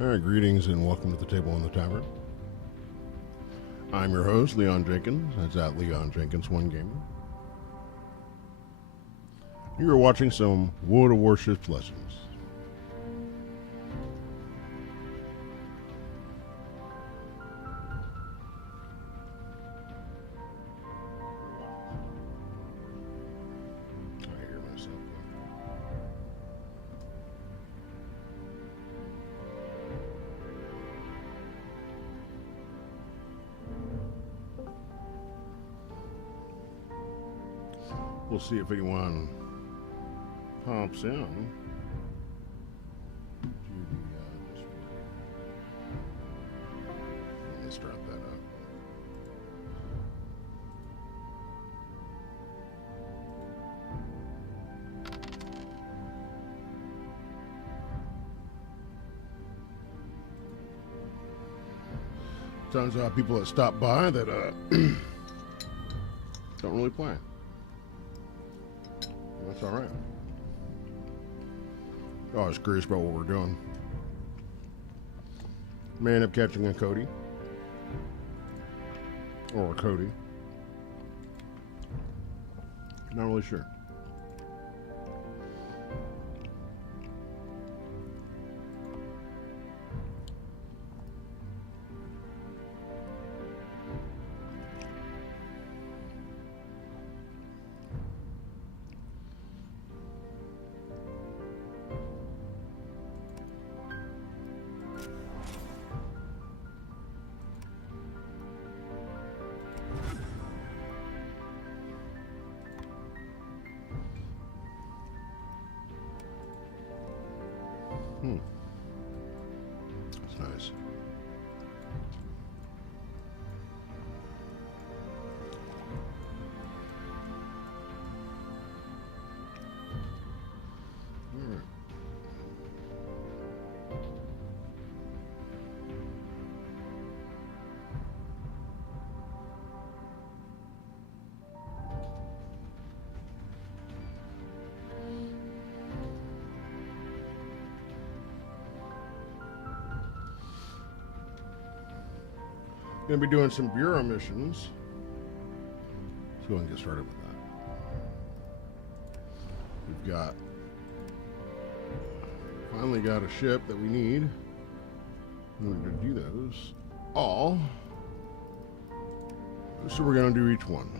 Alright, greetings and welcome to the Table in the Tavern. I'm your host, Leon Jenkins. That's at Leon Jenkins, One Gamer. You are watching some World of Warships lessons. I hear myself. We'll see if anyone pops in. Let's drop that up. Sometimes people that stop by that don't really play. That's all right. Oh, I was curious about what we're doing. May end up catching a Cody. Or a Cody. Not really sure. That's nice. All right. Going to be doing some bureau missions. Let's go and get started with that. We've got finally got a ship that we need in order to do those all. So we're going to do each one.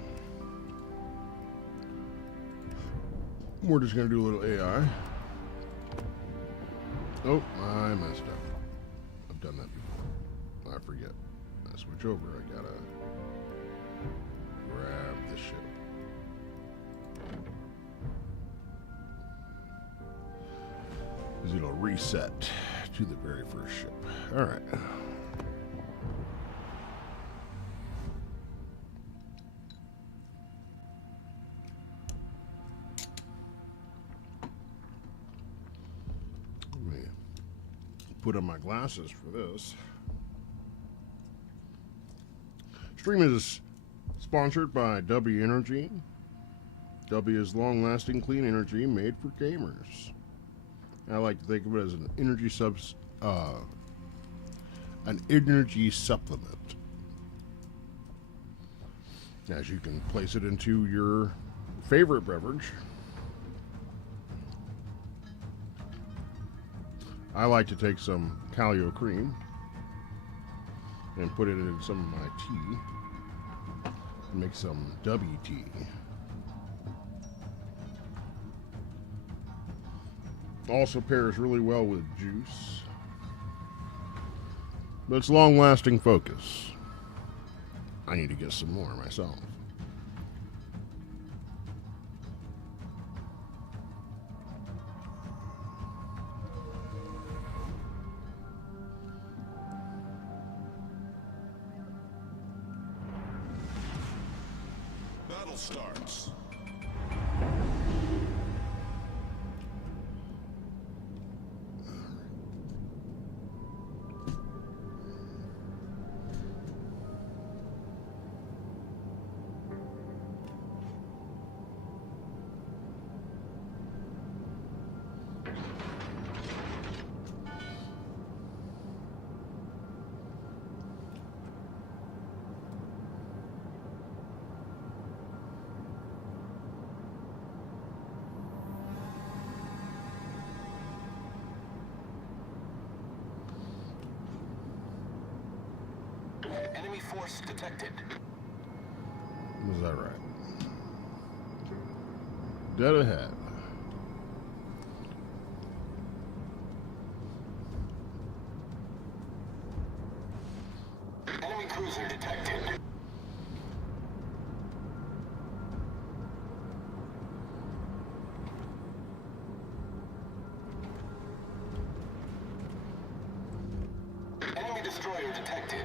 We're just going to do a little AI. Oh, I messed up. I've done that before. I forget. Switch over, I gotta grab the ship. Because it'll reset to the very first ship. Alright. Let me put on my glasses for this. Stream is sponsored by W Energy. W is long-lasting clean energy made for gamers. I like to think of it as an energy supplement. As you can place it into your favorite beverage. I like to take some Calio cream and put it in some of my tea. Make some WT. Also pairs really well with juice. But it's long-lasting focus. I need to get some more myself. Battle starts. Enemy force detected. Was that right? Dead ahead. Enemy cruiser detected. Enemy destroyer detected.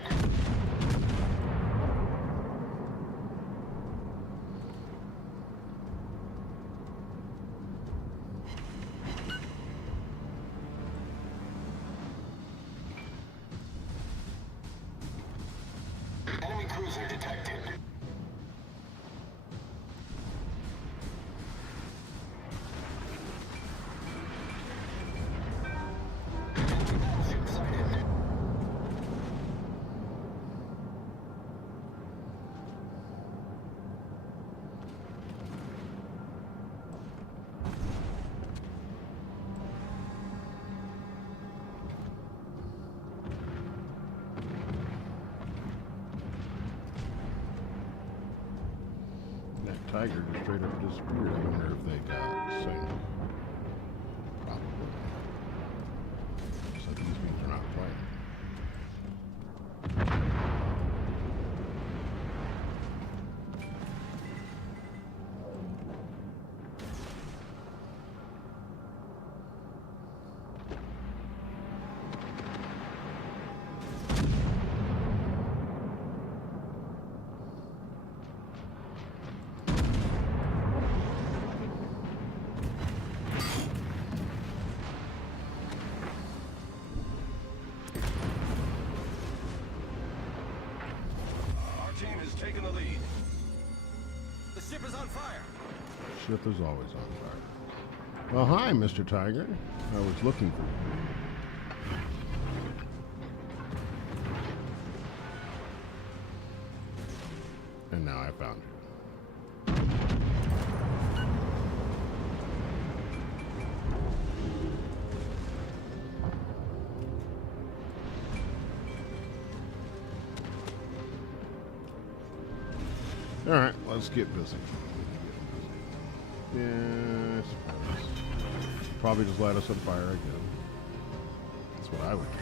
Enemy cruiser detected. Enemy battleship sighted. That tiger just straight up disappeared. I wonder if they got sank. Probably. So these means are not playing. Team has taken the lead. The ship is on fire. Ship is always on fire. Well, hi, Mr. Tiger. I was looking for you. And now I found you. All right, let's get busy. Yeah, I suppose. Probably just light us on fire again. That's what I would do.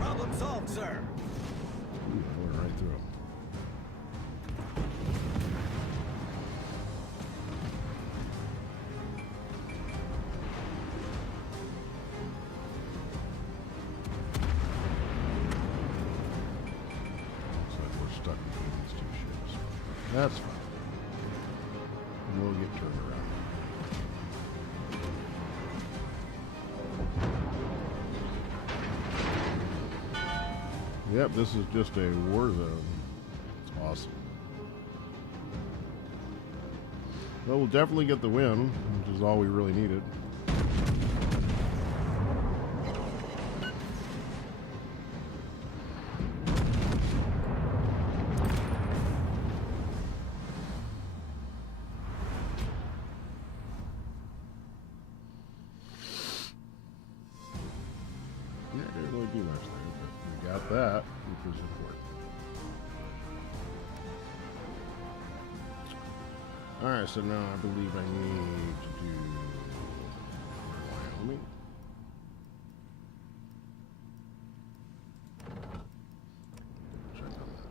Problem solved, sir. Ooh, I went right through him. Looks like we're stuck between these two ships. That's fine. We'll get turned around. Yep, this is just a war zone. It's awesome. Well, we'll definitely get the win, which is all we really needed. Yeah, it didn't really do much there, but we got that, which was important. Alright, so now I believe I need to do Wyoming. Check on that.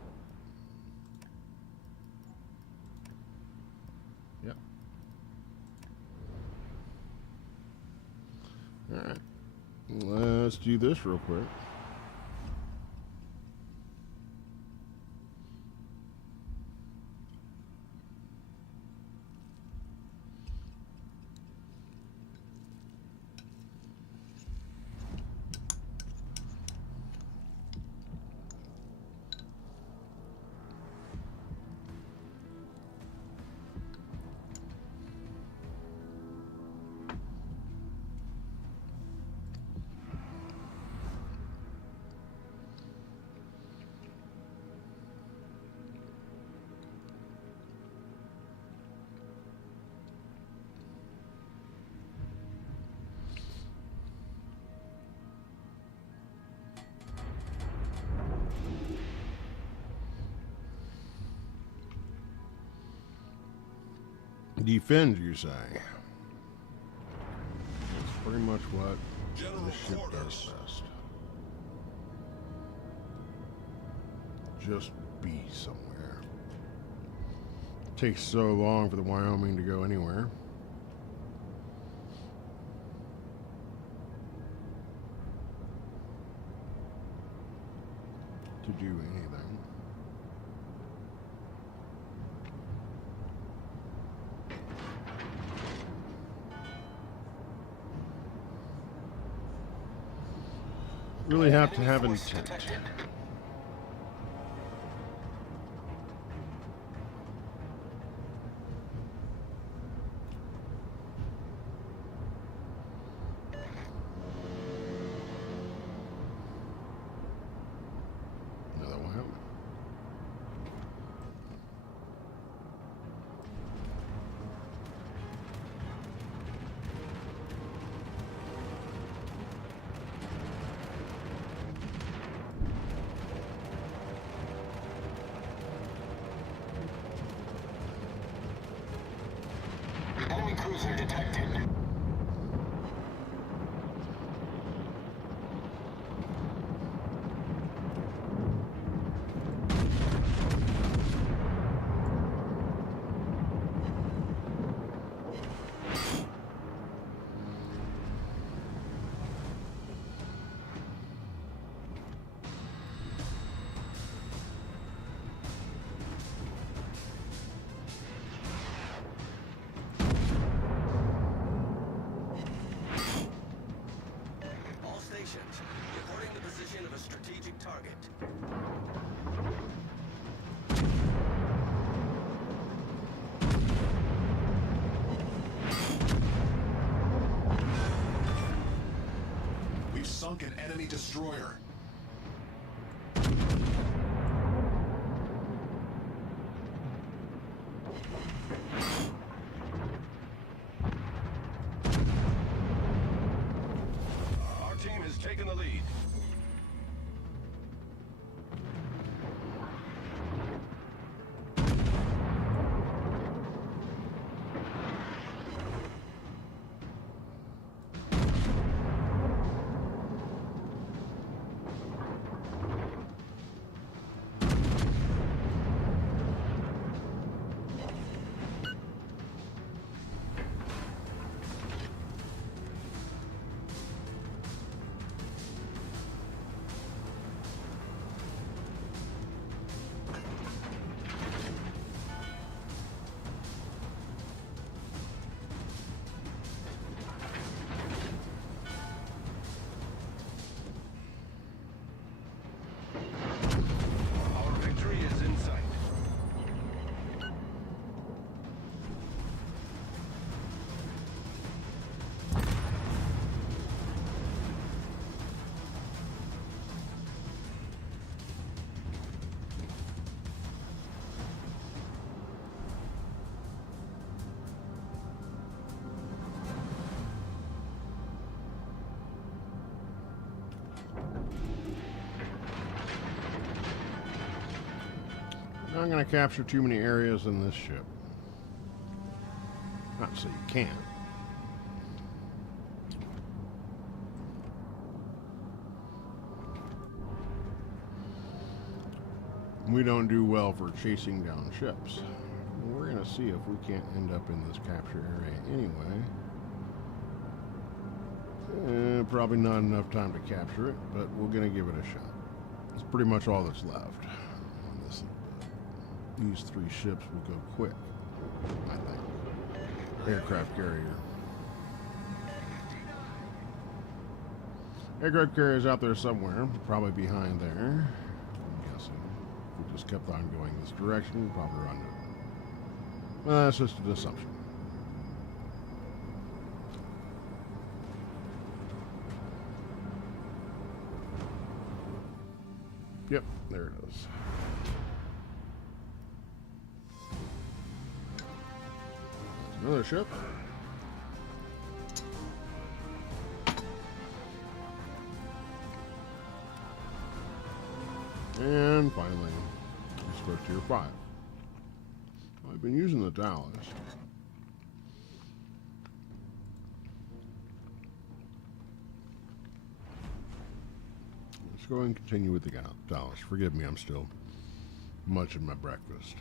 Yep. Alright. Let's do this real quick. Defend, you say? That's pretty much what General this ship quarters. does best. Just be somewhere. It takes so long for the Wyoming to go anywhere. To do anything. Really have to have Enemy force intent. detected. Another Wyoming. Enemy cruiser detected. All stations, reporting the position of a strategic target. We've sunk an enemy destroyer. Our team has taken the lead. Our victory is in sight. Not going to capture too many areas in this ship. Not so you can't. We don't do well for chasing down ships. We're going to see if we can't end up in this capture area anyway. Probably not enough time to capture it, but we're going to give it a shot. It's pretty much all that's left. These three ships will go quick, I think. Aircraft carrier. Aircraft carrier's out there somewhere, probably behind there. I'm guessing. If we just kept on going this direction, we'd probably run it. Well, that's just an assumption. Yep, there it is. Another ship. And finally, let's go to tier 5. I've been using the Dallas. Let's go and continue with the Dallas. Forgive me, I'm still munching my breakfast.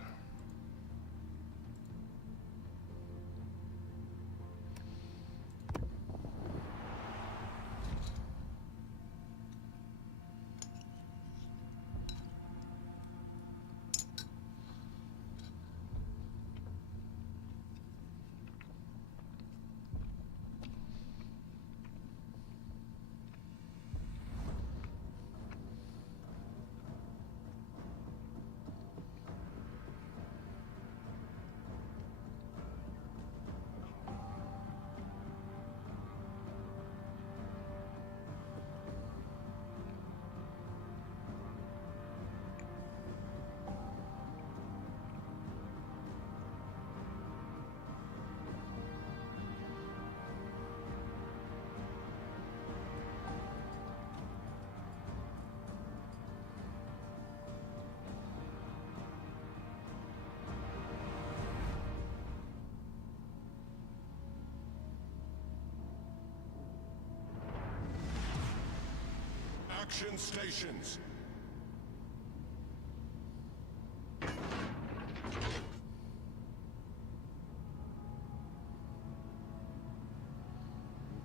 Action stations.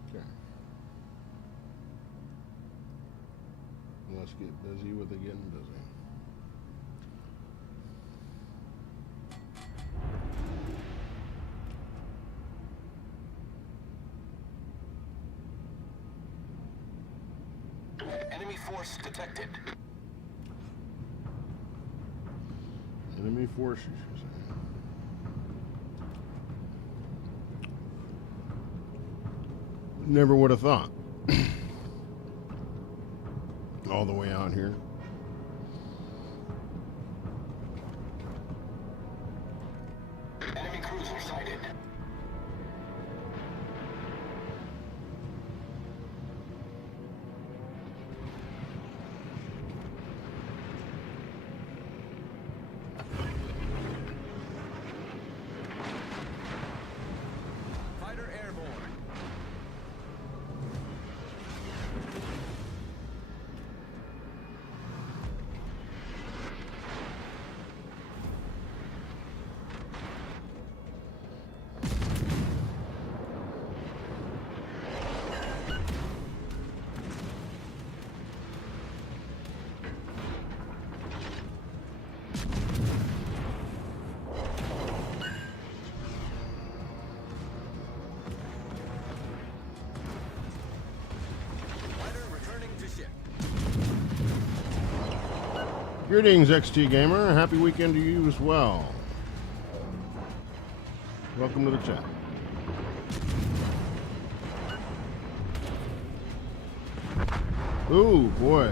Okay. Let's get busy with it getting busy. Enemy force detected. Enemy forces, you're saying. Never would have thought. All the way out here. Enemy cruiser sighted. Fighter airborne. Fighter returning to ship. Greetings, XT Gamer. Happy weekend to you as well. Welcome to the chat. Ooh, boy.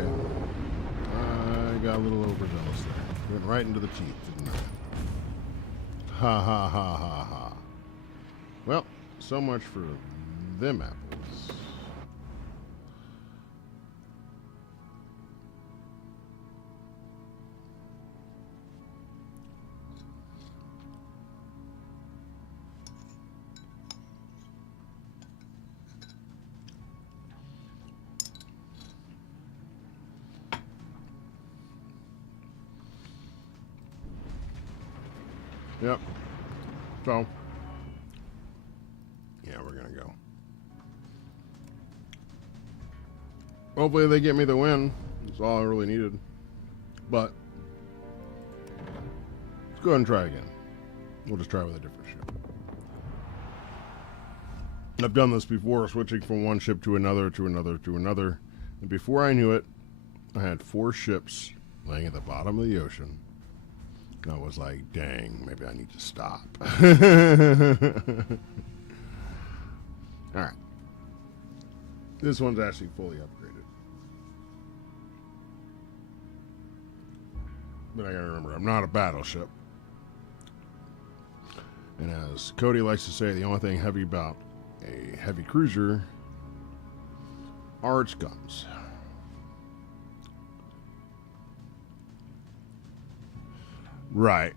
I got a little overzealous there. Went right into the teeth, didn't I? Ha ha ha ha ha. Well, so much for them apples. Yep. So, yeah, we're going to go. Hopefully they get me the win. That's all I really needed. But, let's go ahead and try again. We'll just try with a different ship. I've done this before, switching from one ship to another, to another, to another. And before I knew it, I had 4 ships laying at the bottom of the ocean. And I was like, dang, maybe I need to stop. Alright. This one's actually fully upgraded. But I gotta remember, I'm not a battleship. And as Cody likes to say, the only thing heavy about a heavy cruiser are its guns. Right.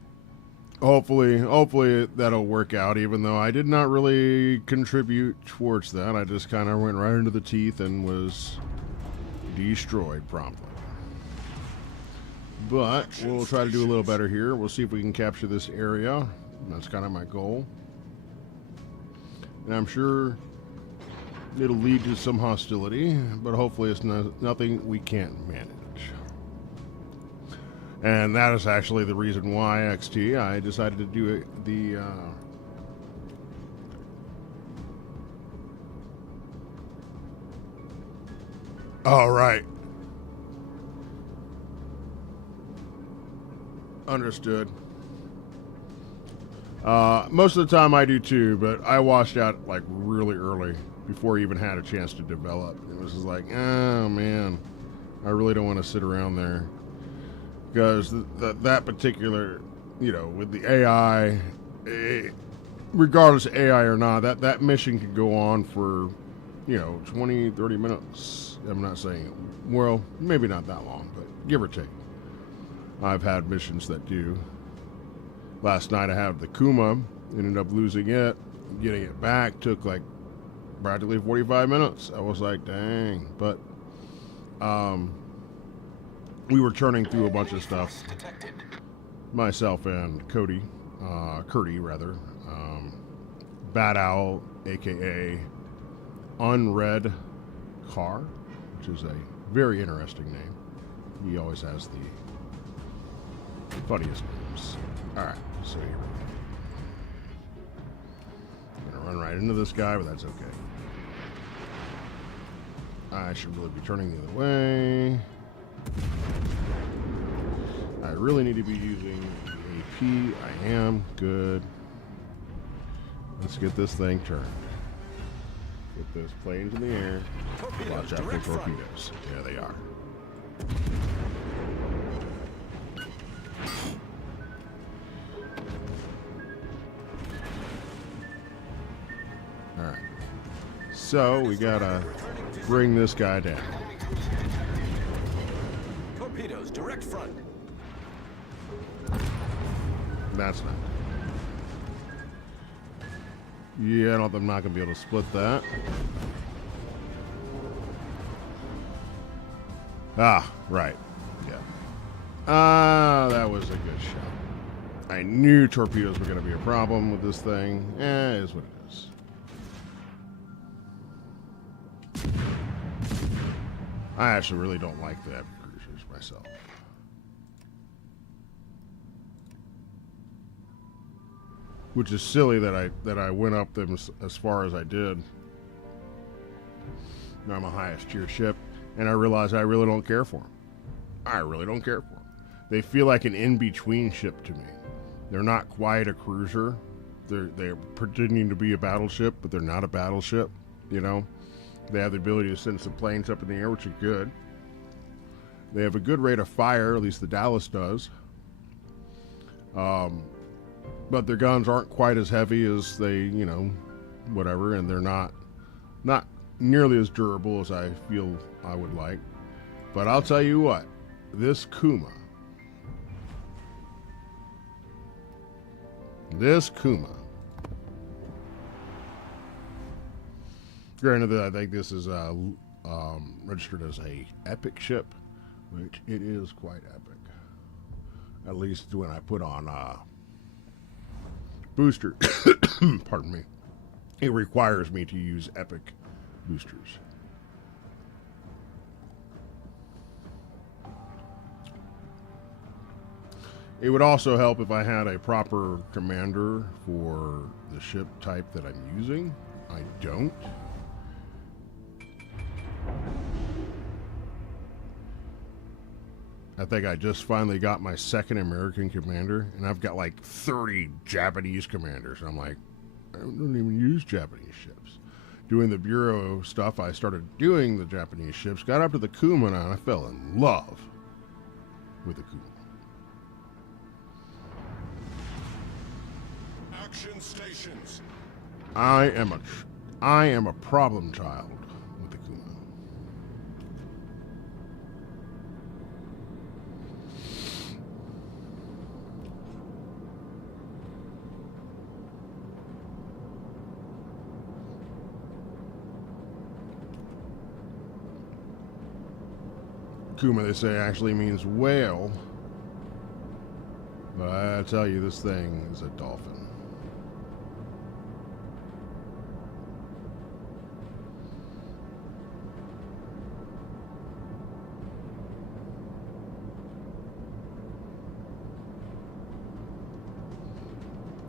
Hopefully that'll work out, even though I did not really contribute towards that. I just kind of went right into the teeth and was destroyed promptly. But we'll try to do a little better here. We'll see if we can capture this area. That's kind of my goal. And I'm sure it'll lead to some hostility, but hopefully it's nothing we can't manage. And that is actually the reason why XT I decided to do it, the all right. Understood. Most of the time I do too, but I washed out like really early before I even had a chance to develop. It was just like, oh man, I really don't want to sit around there. Because that particular, you know, with the AI, regardless of AI or not, that mission could go on for, you know, 20, 30 minutes. I'm not saying, well, maybe not that long, but give or take. I've had missions that do. Last night I had the Kuma, ended up losing it. Getting it back took like practically 45 minutes. I was like, dang. But, we were churning through a bunch of stuff. Myself and Curdy, rather. Bad Owl, aka Unread Car, which is a very interesting name. He always has the funniest names. Alright, so here we go. I'm gonna run right into this guy, but that's okay. I should really be turning the other way. I really need to be using the AP. I am. Good. Let's get this thing turned. Get those planes in the air. Watch out for torpedoes. There they are. Alright. So, we gotta bring this guy down. Torpedoes, direct front. That's not. Yeah, I'm not gonna be able to split that. Ah, right. Yeah. That was a good shot. I knew torpedoes were gonna be a problem with this thing. It is what it is. I actually really don't like the heavy cruisers myself. Which is silly that I went up them as far as I did. Now I'm a highest tier ship, and I realize I really don't care for them. I really don't care for them. They feel like an in-between ship to me. They're not quite a cruiser. They're pretending to be a battleship, but they're not a battleship. You know, they have the ability to send some planes up in the air, which is good. They have a good rate of fire, at least the Dallas does. But their guns aren't quite as heavy as they, you know, whatever, and they're not nearly as durable as I feel I would like. But I'll tell you what, this Kuma, granted, I think this is registered as a epic ship, which it is quite epic. At least when I put on booster, pardon me, it requires me to use epic boosters. It would also help if I had a proper commander for the ship type that I'm using. I don't. I think I just finally got my second American commander, and I've got like 30 Japanese commanders. I'm like, I don't even use Japanese ships. Doing the Bureau stuff, I started doing the Japanese ships, got up to the Kuma, and I fell in love with the Kuma. Action stations. I am a problem child with the Kuma. Kuma, they say, actually means whale. But I tell you, this thing is a dolphin.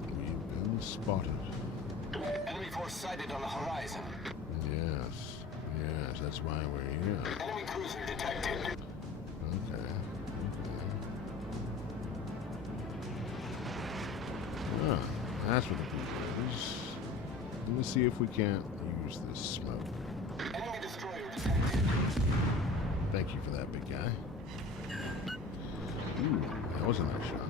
We've been spotted. Enemy force sighted on the horizon. Yes. Yes, that's why we're here. Enemy cruiser detected. Okay. Ah, that's what the people is. Let me see if we can't use this smoke. Enemy destroyer detected. Thank you for that, big guy. Ooh, that was a nice shot.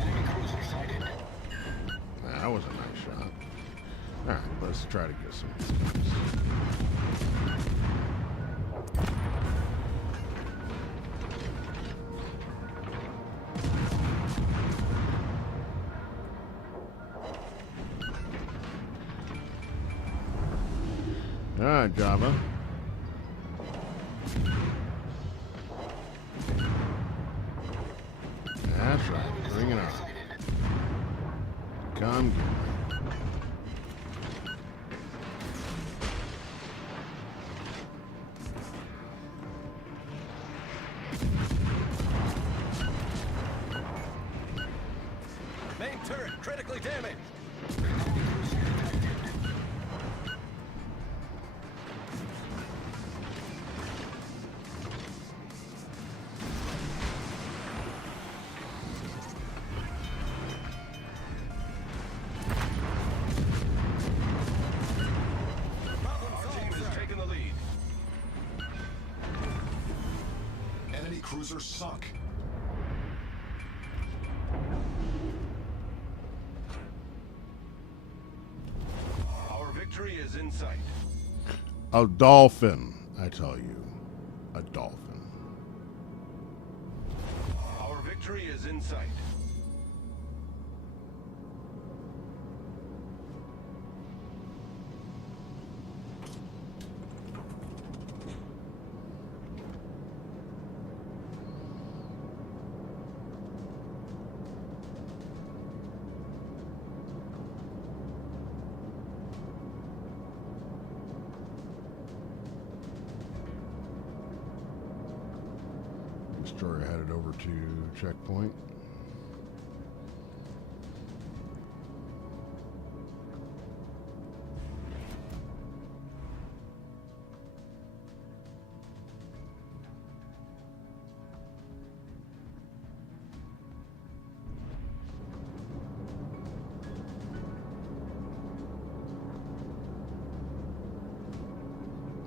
Enemy cruiser sighted. That was a nice shot. Alright, let's try to get some. Alright, Java. That's right. Bring it on. Come get me. Main turret critically damaged. Our team has taken the lead. Enemy cruiser sunk. Our victory is in sight. A dolphin, I tell you. A dolphin. Our victory is in sight. Destroyer headed over to checkpoint.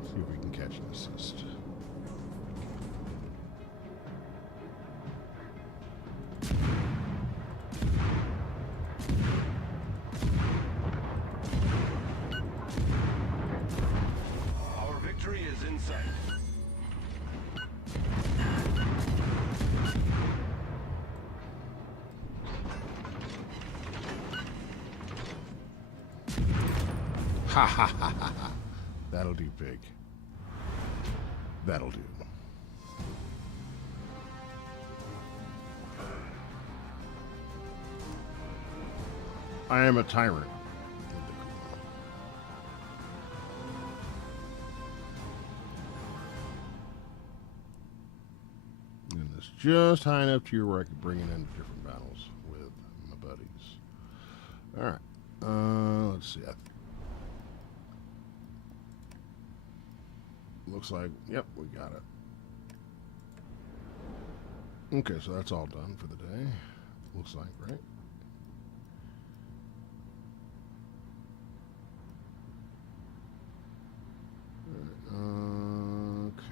See if we can catch an assist. Our victory is in sight. Ha ha ha ha ha. That'll do, pig. That'll do. I am a tyrant. And it's just high enough to where I can bring it into different battles with my buddies. Alright. Let's see. Looks like, yep, we got it. Okay, so that's all done for the day. Looks like, right? Okay.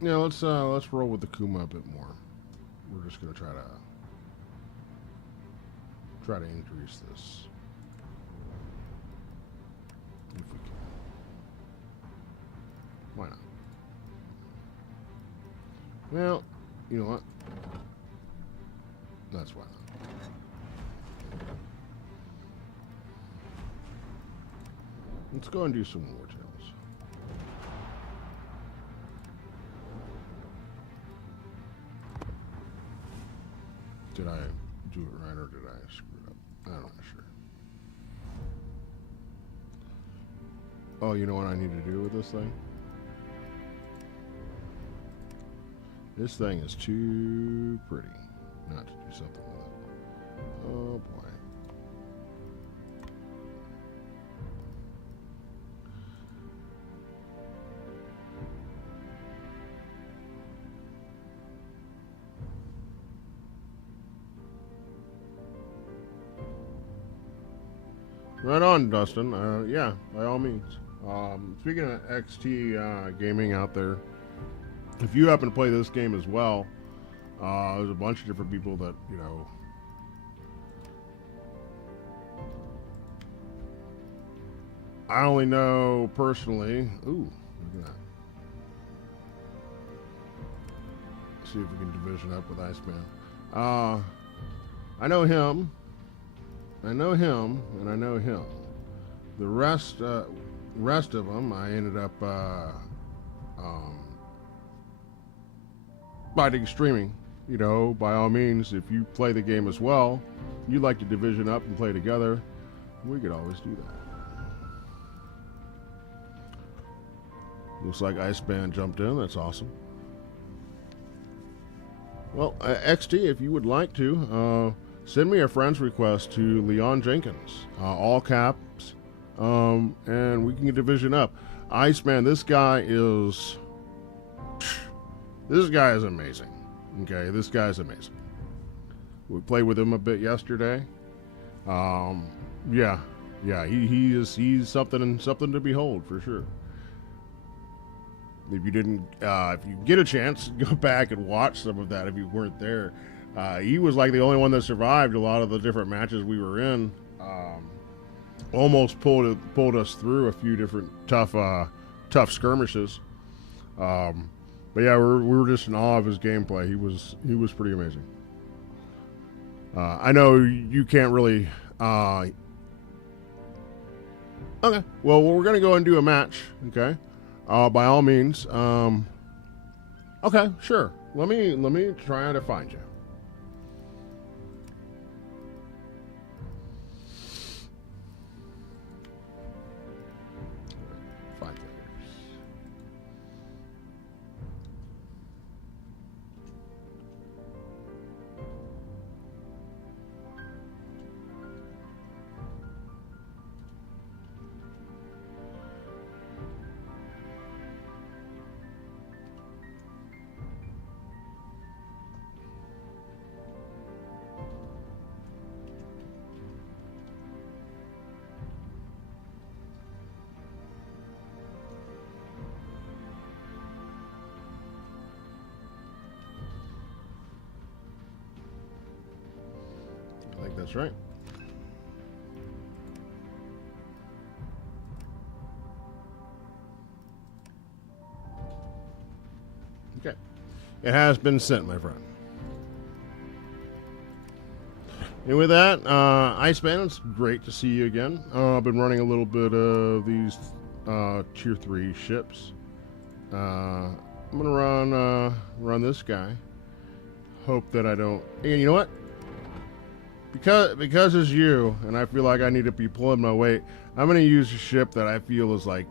Yeah, let's roll with the Kuma a bit more. We're just gonna try to increase this if we can. Why not? Well, you know what? That's why not. Let's go and do some War Tales. Did I do it right or did I screw it up? I'm not sure. Oh, you know what I need to do with this thing? This thing is too pretty not to do something with it. Oh boy. Right on, Dustin. Yeah, by all means. Speaking of XT gaming out there, if you happen to play this game as well, there's a bunch of different people that, you know, I only know personally. Ooh, look at that. See if we can division up with Iceman. I know him. I know him, and I know him. The rest of them, I ended up by streaming. You know, by all means, if you play the game as well, you like to division up and play together, we could always do that. Looks like Iceman jumped in. That's awesome. Well, XT, if you would like to, send me a friend's request to Leon Jenkins, all caps, and we can division up. Iceman, this guy is amazing. Okay, this guy's amazing. We played with him a bit yesterday. Yeah, he's something to behold for sure. If you get a chance, go back and watch some of that if you weren't there. He was like the only one that survived a lot of the different matches we were in. Almost pulled us through a few different tough skirmishes. But yeah, we were just in awe of his gameplay. He was pretty amazing. I know you can't really. Okay, well we're gonna go and do a match. Okay, by all means. Okay, sure. Let me try to find you. I think that's right. Okay. It has been sent, my friend. And with that, Iceman, it's great to see you again. I've been running a little bit of these tier 3 ships. I'm gonna run this guy. Hope that I don't. And you know what? Because it's you, and I feel like I need to be pulling my weight, I'm gonna use a ship that I feel is like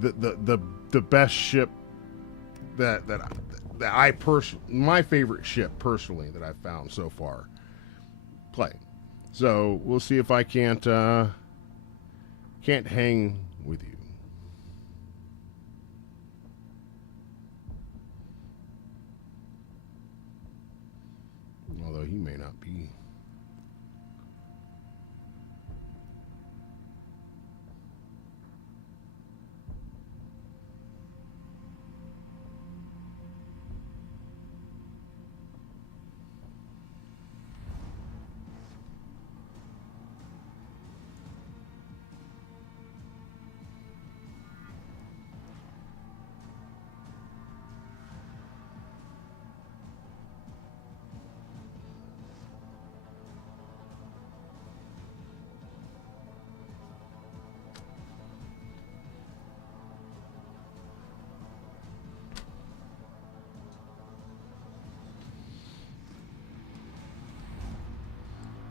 the best ship that I my favorite ship personally that I've found so far playing. So we'll see if I can't hang with you. Although he may not be.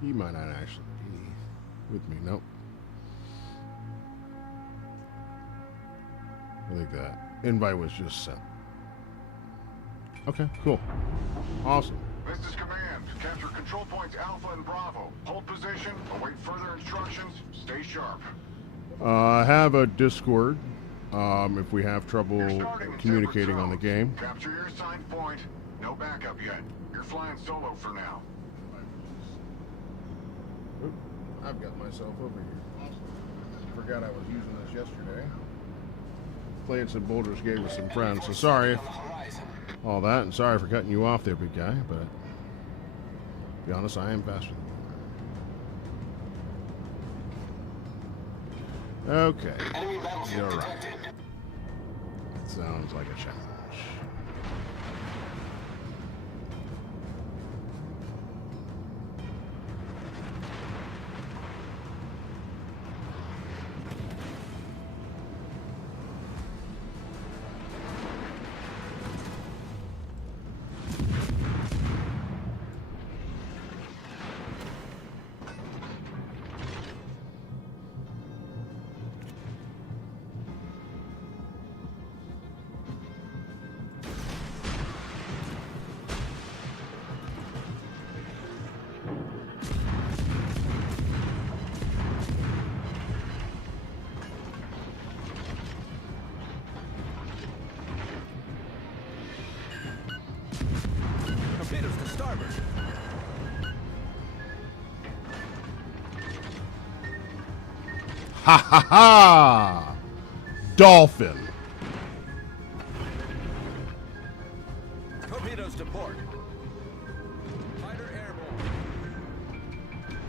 He might not actually be with me. Nope. I think that invite was just sent. Okay, cool. Awesome. This is command. Capture control points Alpha and Bravo. Hold position. Await further instructions. Stay sharp. Have a Discord if we have trouble You're starting in communicating separate on the zones. game. Capture your assigned point. No backup yet. You're flying solo for now. Oop, I've got myself over here. Forgot I was using this yesterday. Played some Baldur's Gate with some friends, so sorry if On the horizon. all that, and sorry for cutting you off there, big guy, but to be honest, I am faster than you. Okay, Enemy battleship you're right. detected. Sounds like a challenge. Torpedoes to starboard. Ha ha ha! Dolphin. Torpedoes to port. Fighter airborne.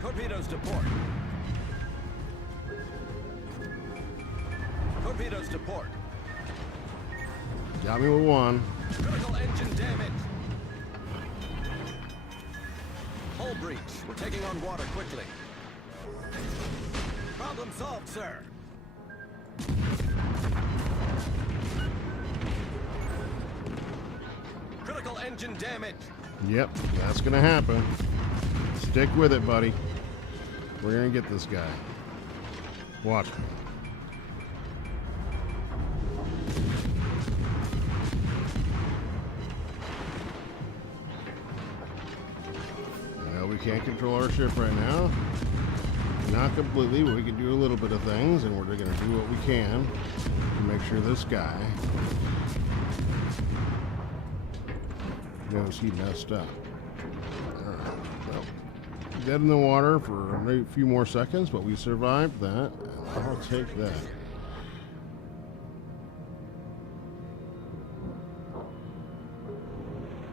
Torpedoes to port. Torpedoes to port. Got me with one. Critical engine damage. Hull breach. We're taking on water quickly. Problem solved, sir. Critical engine damage. Yep, that's gonna happen. Stick with it, buddy. We're gonna get this guy. Watch me. Well, we can't control our ship right now. Not completely, but we can do a little bit of things, and we're gonna do what we can to make sure this guy knows he messed up. Alright, well, dead in the water for a few more seconds, but we survived that. And I'll take that.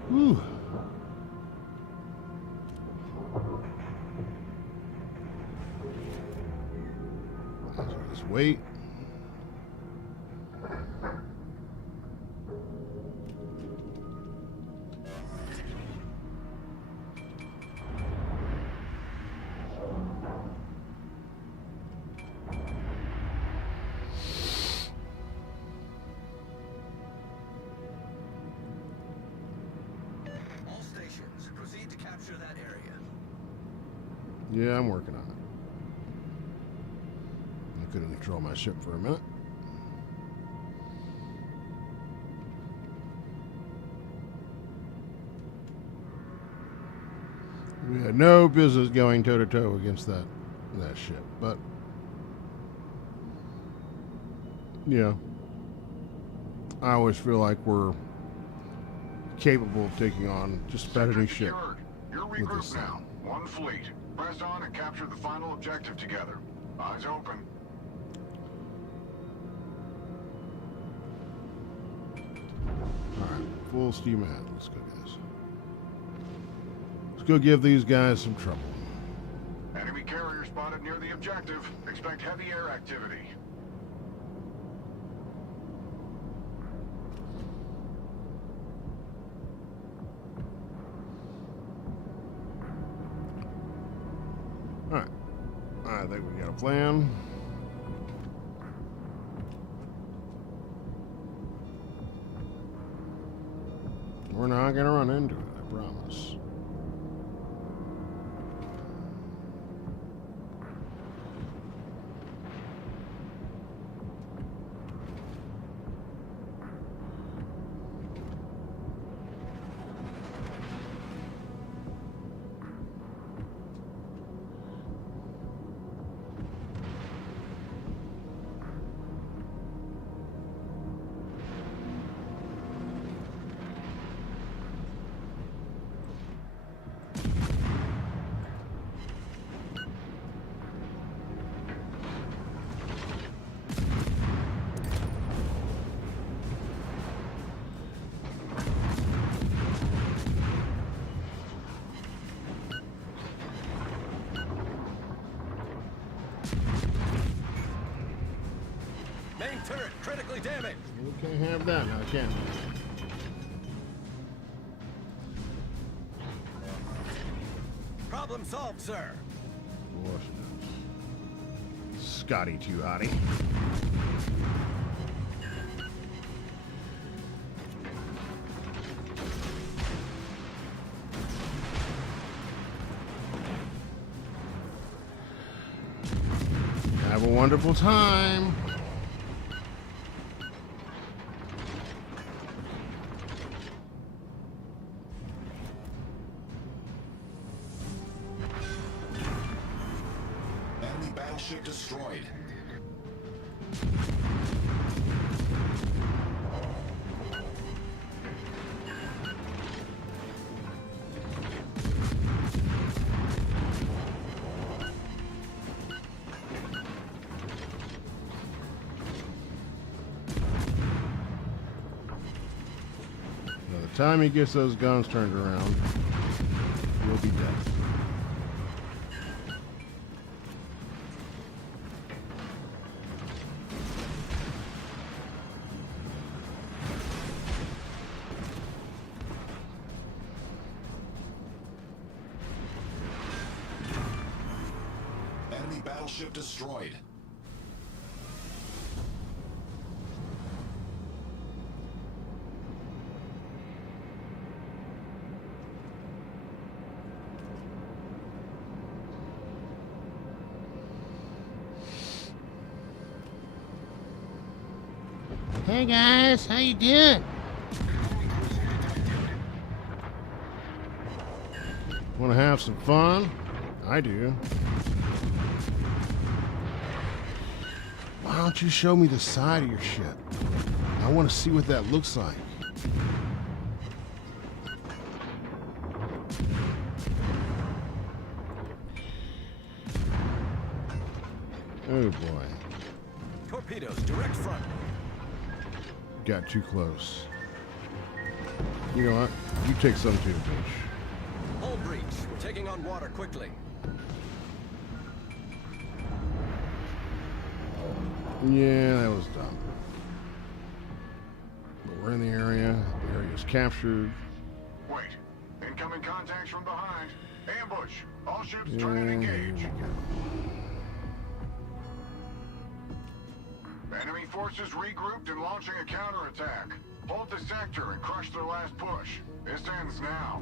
Whew. Just wait. All stations, proceed to capture that area. Yeah, I'm working on it. I couldn't control my ship for a minute. We had no business going toe to toe against that ship, but yeah, I always feel like we're capable of taking on just about any ship. Secured. You're with this regrouped now. One fleet. Press on and capture the final objective together. Eyes open. All right, full steam ahead. Let's go, guys. Let's go give these guys some trouble. Enemy carrier spotted near the objective. Expect heavy air activity. All right, I think we got a plan. We're not gonna run into it, I promise. turret critically damaged. We can't have that now, can we? Problem solved, sir. Warships. Scotty too hotty. Have a wonderful time. Enemy battleship destroyed. By the time he gets those guns turned around, we'll be dead. Enemy battleship destroyed. Hey guys, how you doing? Want to have some fun? I do. Why don't you show me the side of your ship? I want to see what that looks like. Oh boy. Torpedoes, direct front. Got too close. You know what? You take some too, bitch. Hull breach. We're taking on water quickly. Yeah, that was dumb. But we're in the area. The area's captured. Wait. Incoming contacts from behind. Ambush. All ships Yeah, turn and here we engage. go. Enemy forces regrouped and launching a counterattack. Hold the sector and crush their last push. This ends now.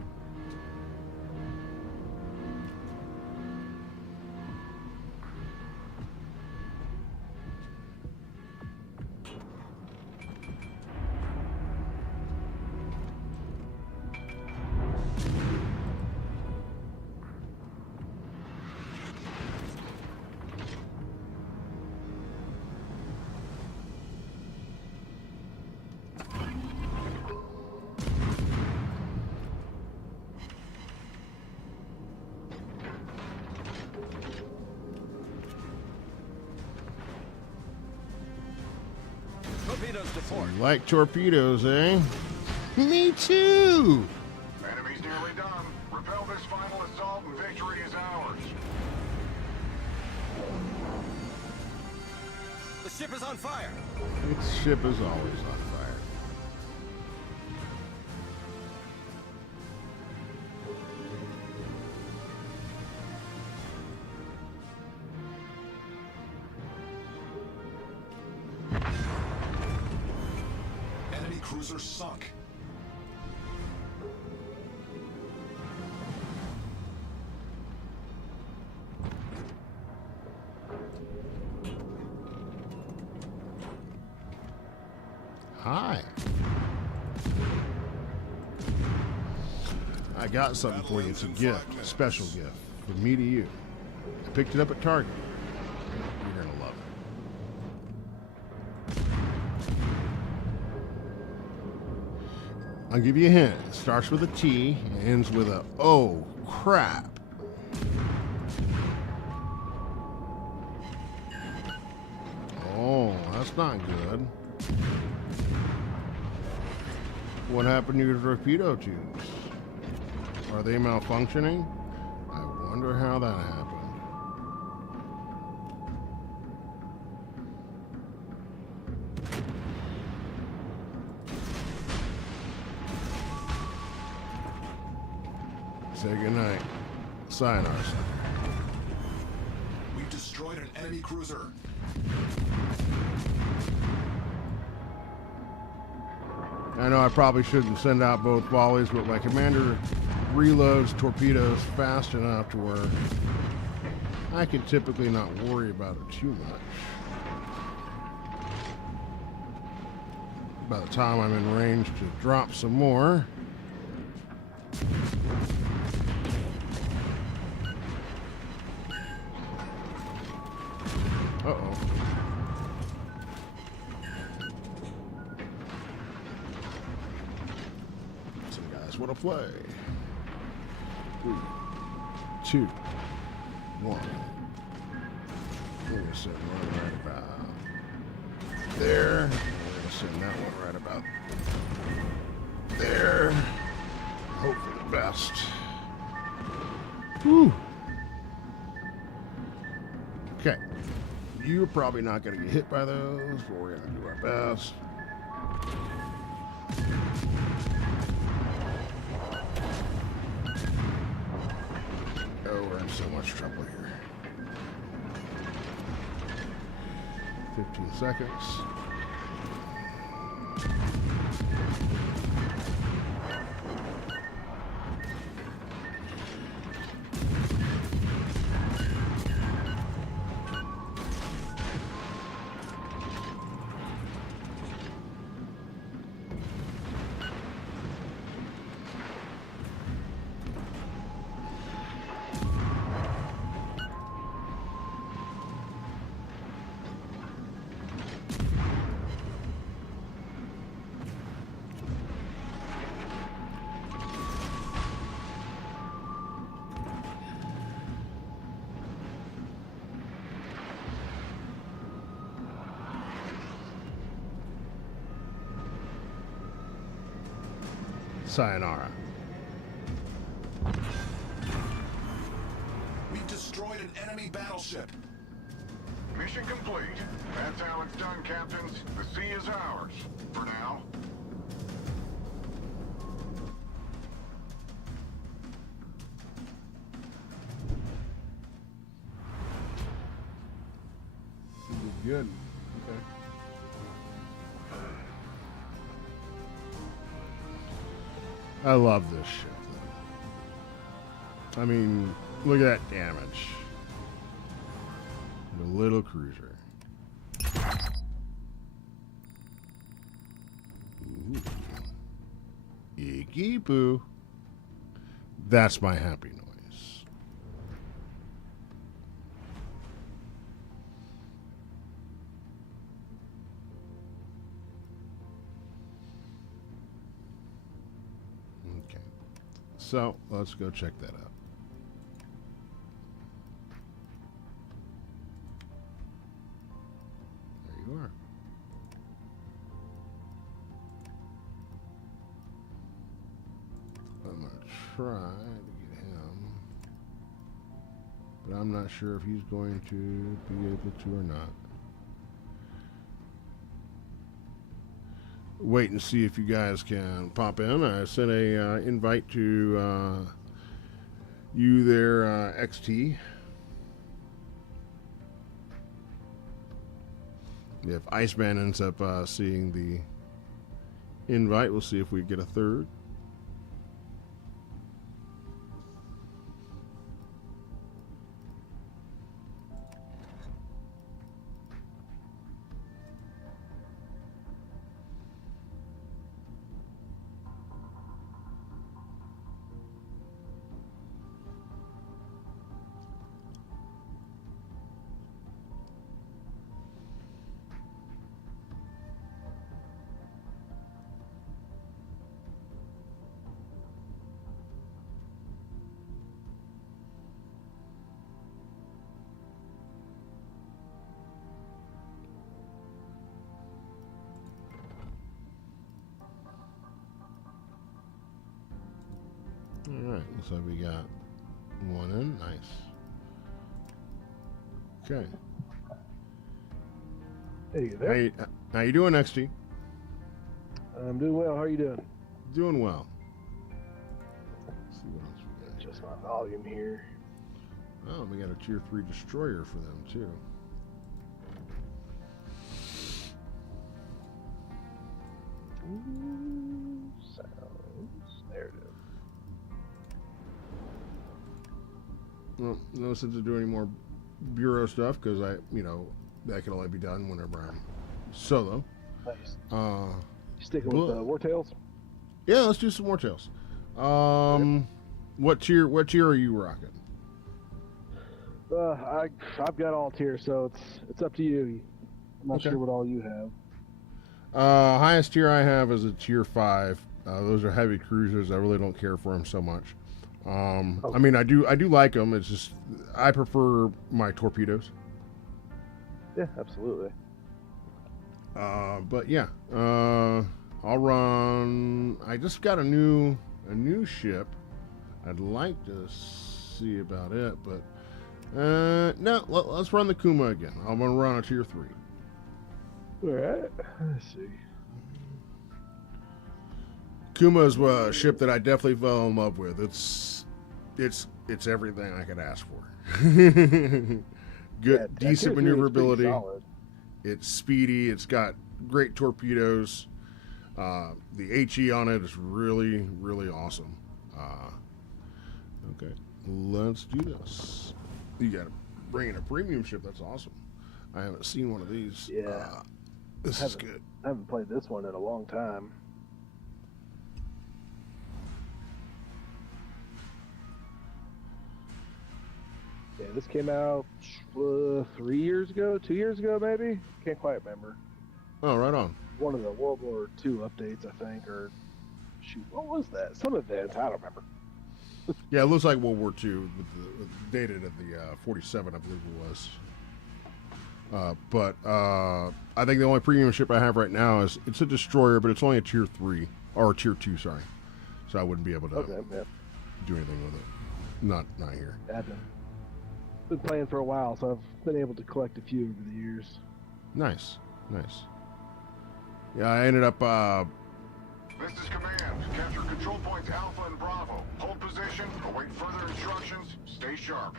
Torpedoes to port. You like torpedoes, eh? Me too! Enemy's nearly done. Repel this final assault and victory is ours. The ship is on fire. Its ship is always on fire. Enemy cruiser sunk. Hi. I got something for you. It's a gift, a special gift from me to you. I picked it up at Target. You're gonna love it. I'll give you a hint. It starts with a T and ends with a oh crap. Oh, that's not good. What happened to your torpedo tubes? Are they malfunctioning? I wonder how that happened. Say goodnight. Sayonara, son. We've destroyed an enemy cruiser. I know I probably shouldn't send out both volleys, but my commander reloads torpedoes fast enough to where I can typically not worry about it too much. By the time I'm in range to drop some more, uh-oh. Some guys want to play. 3, 2, 1. We're going to send one right about there. We're going to send that one right about there. Hope for the best. Whew. Okay. You're probably not going to get hit by those, but we're going to do our best. Oh, we're in so much trouble here. 15 seconds. Sayonara. We've destroyed an enemy battleship. Mission complete. That's how it's done, Captains. The sea is ours. For now. Good. Okay. I love this ship, though. I mean, look at that damage. The little cruiser. Ooh. Icky poo. That's my happy noise. Okay. So, let's go check that out. There you are. I'm going to try to get him, but I'm not sure if he's going to be able to or not. Wait and see if you guys can pop in. I sent a invite to you there, XT. If Iceman ends up seeing the invite, we'll see if we get a third. Alright, looks like we got one in. Nice. Okay. Hey you there. How you doing, XT? I'm doing well. How are you doing? Doing well. Let's see what else we got Just my volume here. Oh, we got a tier 3 destroyer for them too. Ooh, sounds. There it is. Well, no sense of doing any more bureau stuff because that can only be done whenever I'm solo. Nice. Uh, Sticking with War Tales? yeah, let's do some more tails. What tier are you rocking? I've got all tiers, so it's up to you. I'm not sure what all you have. Highest tier I have is a tier 5. Those are heavy cruisers. I really don't care for them so much. I mean, I do like them. It's just I prefer my torpedoes. Yeah, absolutely. But yeah, I'll run. I just got a new ship. I'd like to see about it, but no. Let's run the Kuma again. I'm gonna run a tier 3. All right. Let's see. Kuma is a ship that I definitely fell in love with. It's everything I could ask for. Good, decent maneuverability. It's speedy. It's got great torpedoes. The HE on it is really, really awesome. Okay, let's do this. You got to bring in a premium ship. That's awesome. I haven't seen one of these. Yeah. This is good. I haven't played this one in a long time. Yeah, this came out 3 years ago, 2 years ago, maybe? Can't quite remember. Oh, right on. One of the World War II updates, I think, or shoot, what was that? Some event, I don't remember. Yeah, it looks like World War II, dated at the 47, I believe it was. But I think the only premium ship I have right now it's a destroyer, but it's only a tier 3 or tier 2, sorry. So I wouldn't be able to do anything with it. Not here. I've been playing for a while, so I've been able to collect a few over the years. Nice. Yeah, I ended up. This is command. Capture control points Alpha and Bravo. Hold position. Await further instructions. Stay sharp.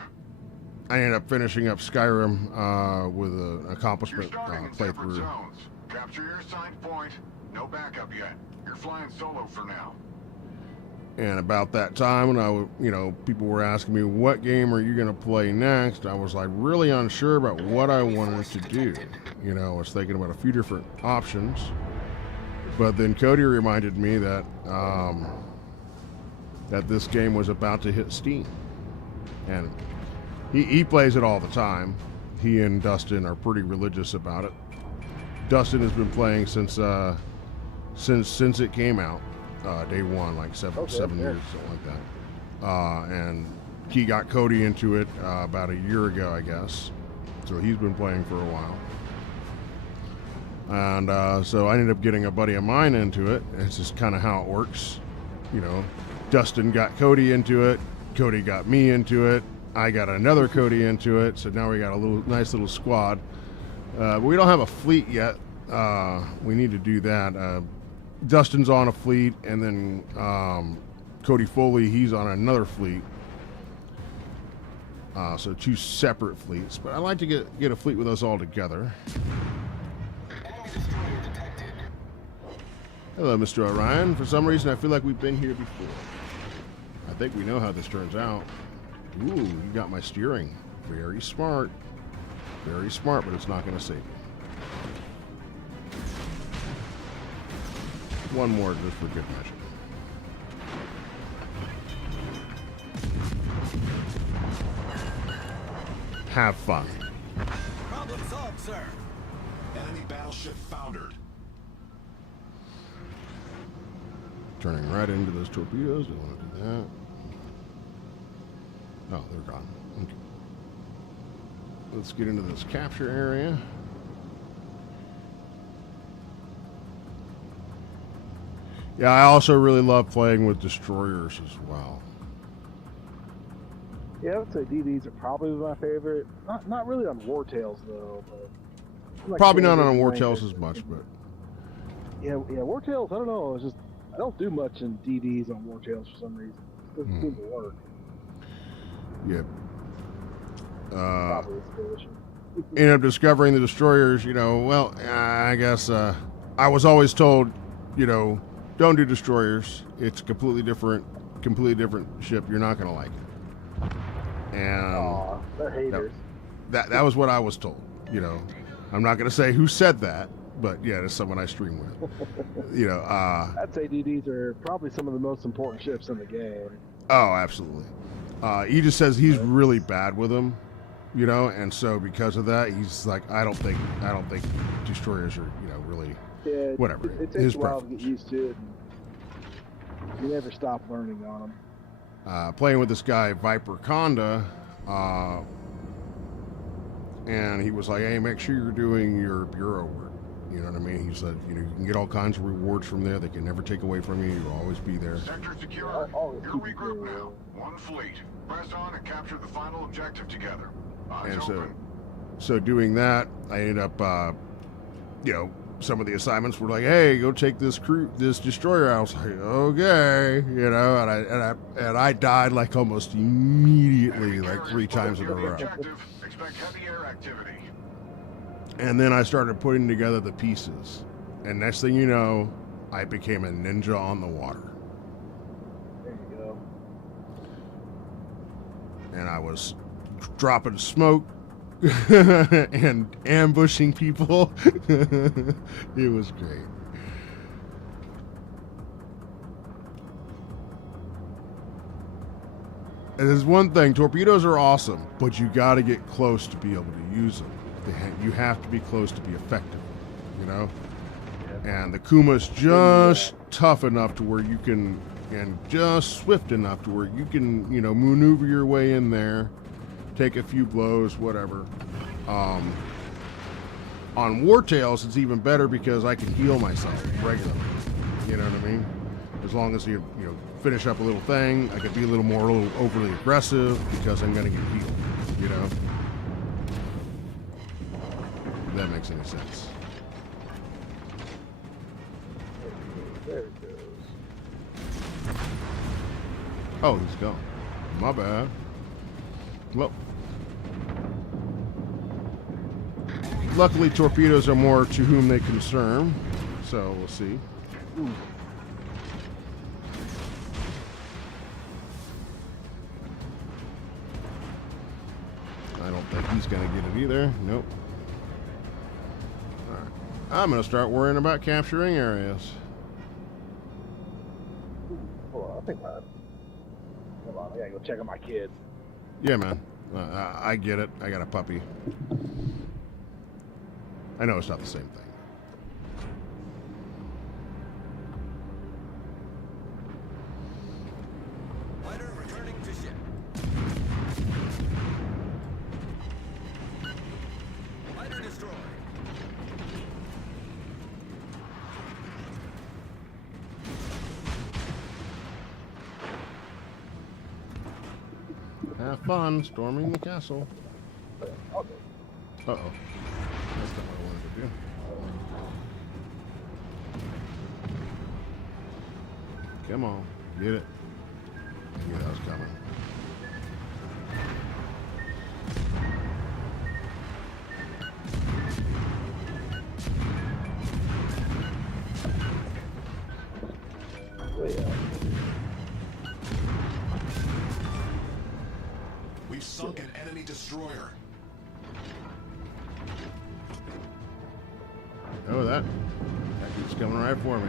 I ended up finishing up Skyrim with an accomplishment You're starting in separate playthrough. zones. Capture your assigned point. No backup yet. You're flying solo for now. And about that time, when people were asking me what game are you going to play next, I was like really unsure about what I wanted to do. I was thinking about a few different options, but then Cody reminded me that that this game was about to hit Steam, and he plays it all the time. He and Dustin are pretty religious about it. Dustin has been playing since it came out. Day one, like seven years, something like that. And he got Cody into it about a year ago, I guess. So he's been playing for a while. And so I ended up getting a buddy of mine into it. It's just kind of how it works. Dustin got Cody into it. Cody got me into it. I got another Cody into it. So now we got a nice little squad. But we don't have a fleet yet. We need to do that. Dustin's on a fleet, and then Cody Foley, he's on another fleet. So 2 separate fleets. But I like to get a fleet with us all together. Hello, Mr. Orion. For some reason, I feel like we've been here before. I think we know how this turns out. Ooh, you got my steering. Very smart. Very smart, but it's not going to save you. One more just for good measure. Have fun. Problem solved, sir. Enemy battleship foundered. Turning right into those torpedoes. Don't want to do that. Oh, they're gone. Okay. Let's get into this capture area. Yeah, I also really love playing with destroyers as well. Yeah, I would say DDs are probably my favorite. Not really on War Tales though, but like Probably not on War Tales as much, but yeah, War Tales. I don't know. It's just I don't do much in DDs on War Tales for some reason. It doesn't seem to work. Yep. Probably a solution. Ended up discovering the destroyers. You know, well, I guess I was always told, you know, don't do destroyers. It's completely different ship. You're not gonna like it. And Aw, they're haters. that was what I was told. You know, I'm not gonna say who said that, but yeah, it's someone I stream with. You know, I'd say DDs are probably some of the most important ships in the game. oh, absolutely. He just says he's really bad with them, you know, and so because of that, he's like, I don't think destroyers are, you know, really Yeah, whatever. It takes his a while to preference. get used to it. And you never stop learning on them. Playing with this guy Viper Conda, and he was like, "Hey, make sure you're doing your bureau work." You know what I mean? He said, "You know, you can get all kinds of rewards from there. They can never take away from you. You'll always be there." Sector secure. I'll You're keep it regrouped going. now. One fleet. Press on and capture the final objective together. Eyes And open. so doing that, I ended up, you know, some of the assignments were like, "Hey, go take this destroyer." I was like, "Okay," you know, and I died like almost immediately, like 3 times in a row. Objective. Expect heavy air activity. And then I started putting together the pieces, and next thing you know, I became a ninja on the water, There you go. and I was dropping smoke and ambushing people. It was great. And there's one thing, torpedoes are awesome, but you got to get close to be able to use them. You have to be close to be effective, you know? And the Kuma's just tough enough to where you can, and just swift enough to where you can, you know, maneuver your way in there, take a few blows, whatever. On Wartails, it's even better because I can heal myself regularly. You know what I mean? As long as you know, finish up a little thing, I could be a little more overly aggressive because I'm going to get healed, you know? If that makes any sense. There it goes. Oh, he's gone. My bad. Well, luckily torpedoes are more to whom they concern, so we'll see. I don't think he's gonna get it either. Nope. All right. I'm gonna start worrying about capturing areas. Hold on, I think mine. Hold on, I gotta go check on my kid. Yeah, man. I get it. I got a puppy. I know it's not the same thing. Fighter returning to ship. Fighter destroyed. Have fun storming the castle. Okay. Uh-oh. That's not what I wanted to do. Come on. Get it. I knew that was coming. Way out. We've sunk an enemy destroyer. Oh, that keeps coming right for me.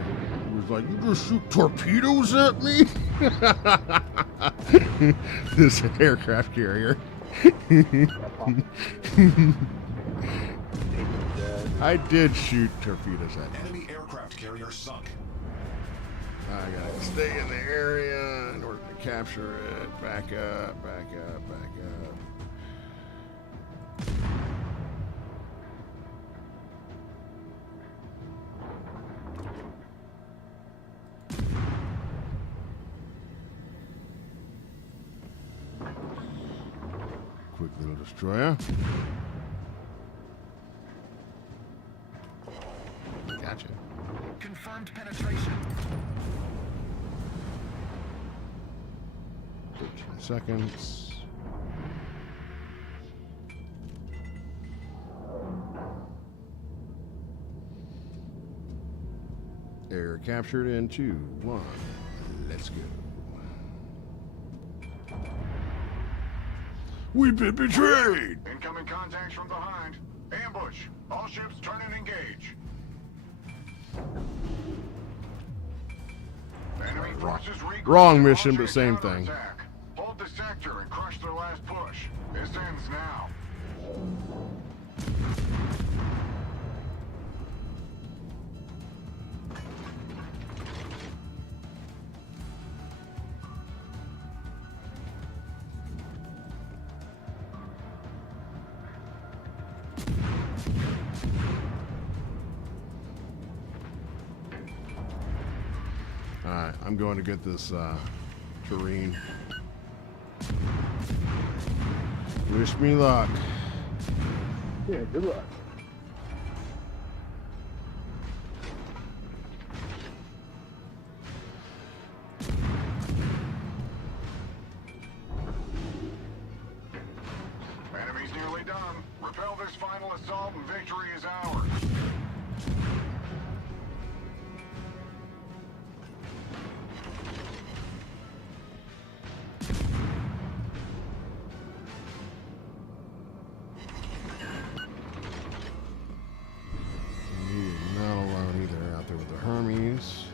He was like, "You just shoot torpedoes at me?" This aircraft carrier. I did shoot torpedoes at me. Enemy aircraft carrier sunk. I gotta stay in the area in order to capture it. Back up, back up, back up. Quick little destroyer. Gotcha. Confirmed penetration. 13 seconds. Air captured in 2, 1. Let's go. We've been betrayed! Incoming contacts from behind. Ambush. All ships turn and engage. Enemy forces regrouped Wrong and mission, launch but a same thing. counterattack. Hold the sector and crush their last push. This ends now. Alright, I'm going to get this terrain. Wish me luck. Yeah, good luck. Enemy's nearly done. Repel this final assault and victory is ours. He is not alone either out there with the Hermes.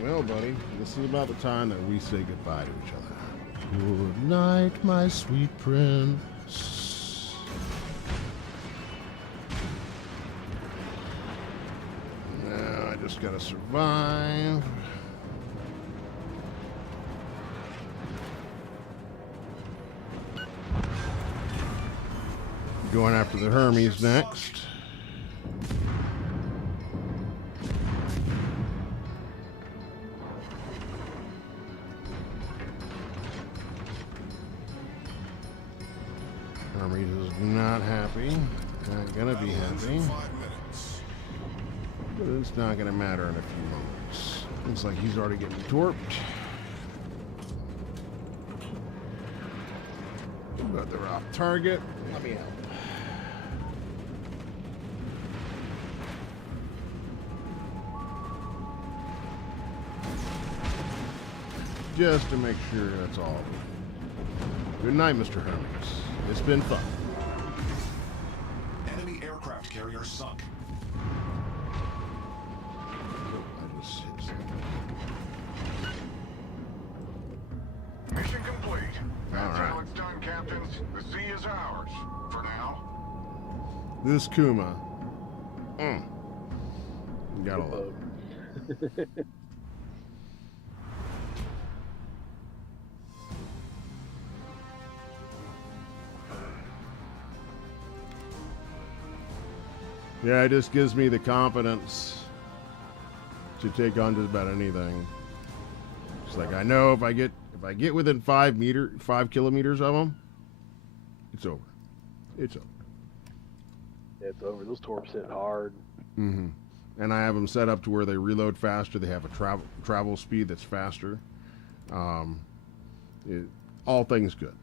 Well, buddy, this is about the time that we say goodbye to each other. Good night, my sweet prince. Now I just gotta survive. Going after the Hermes next. Hermes is not happy. Not gonna be happy. 5 minutes. But it's not gonna matter in a few moments. Looks like he's already getting torped. But they're off target. Let me help. Just to make sure that's all. Good night, Mr. Hermes. It's been fun. Enemy aircraft carrier sunk. I just hit something. Mission complete. That's All right. how it's done, captains. The sea is ours. For now. This Kuma. Gotta love it. Yeah, it just gives me the confidence to take on just about anything. It's like I know if I get within 5 kilometers of them, it's over. It's over. Yeah, it's over. Those torps hit hard. Mm-hmm. And I have them set up to where they reload faster. They have a travel speed that's faster. All things good.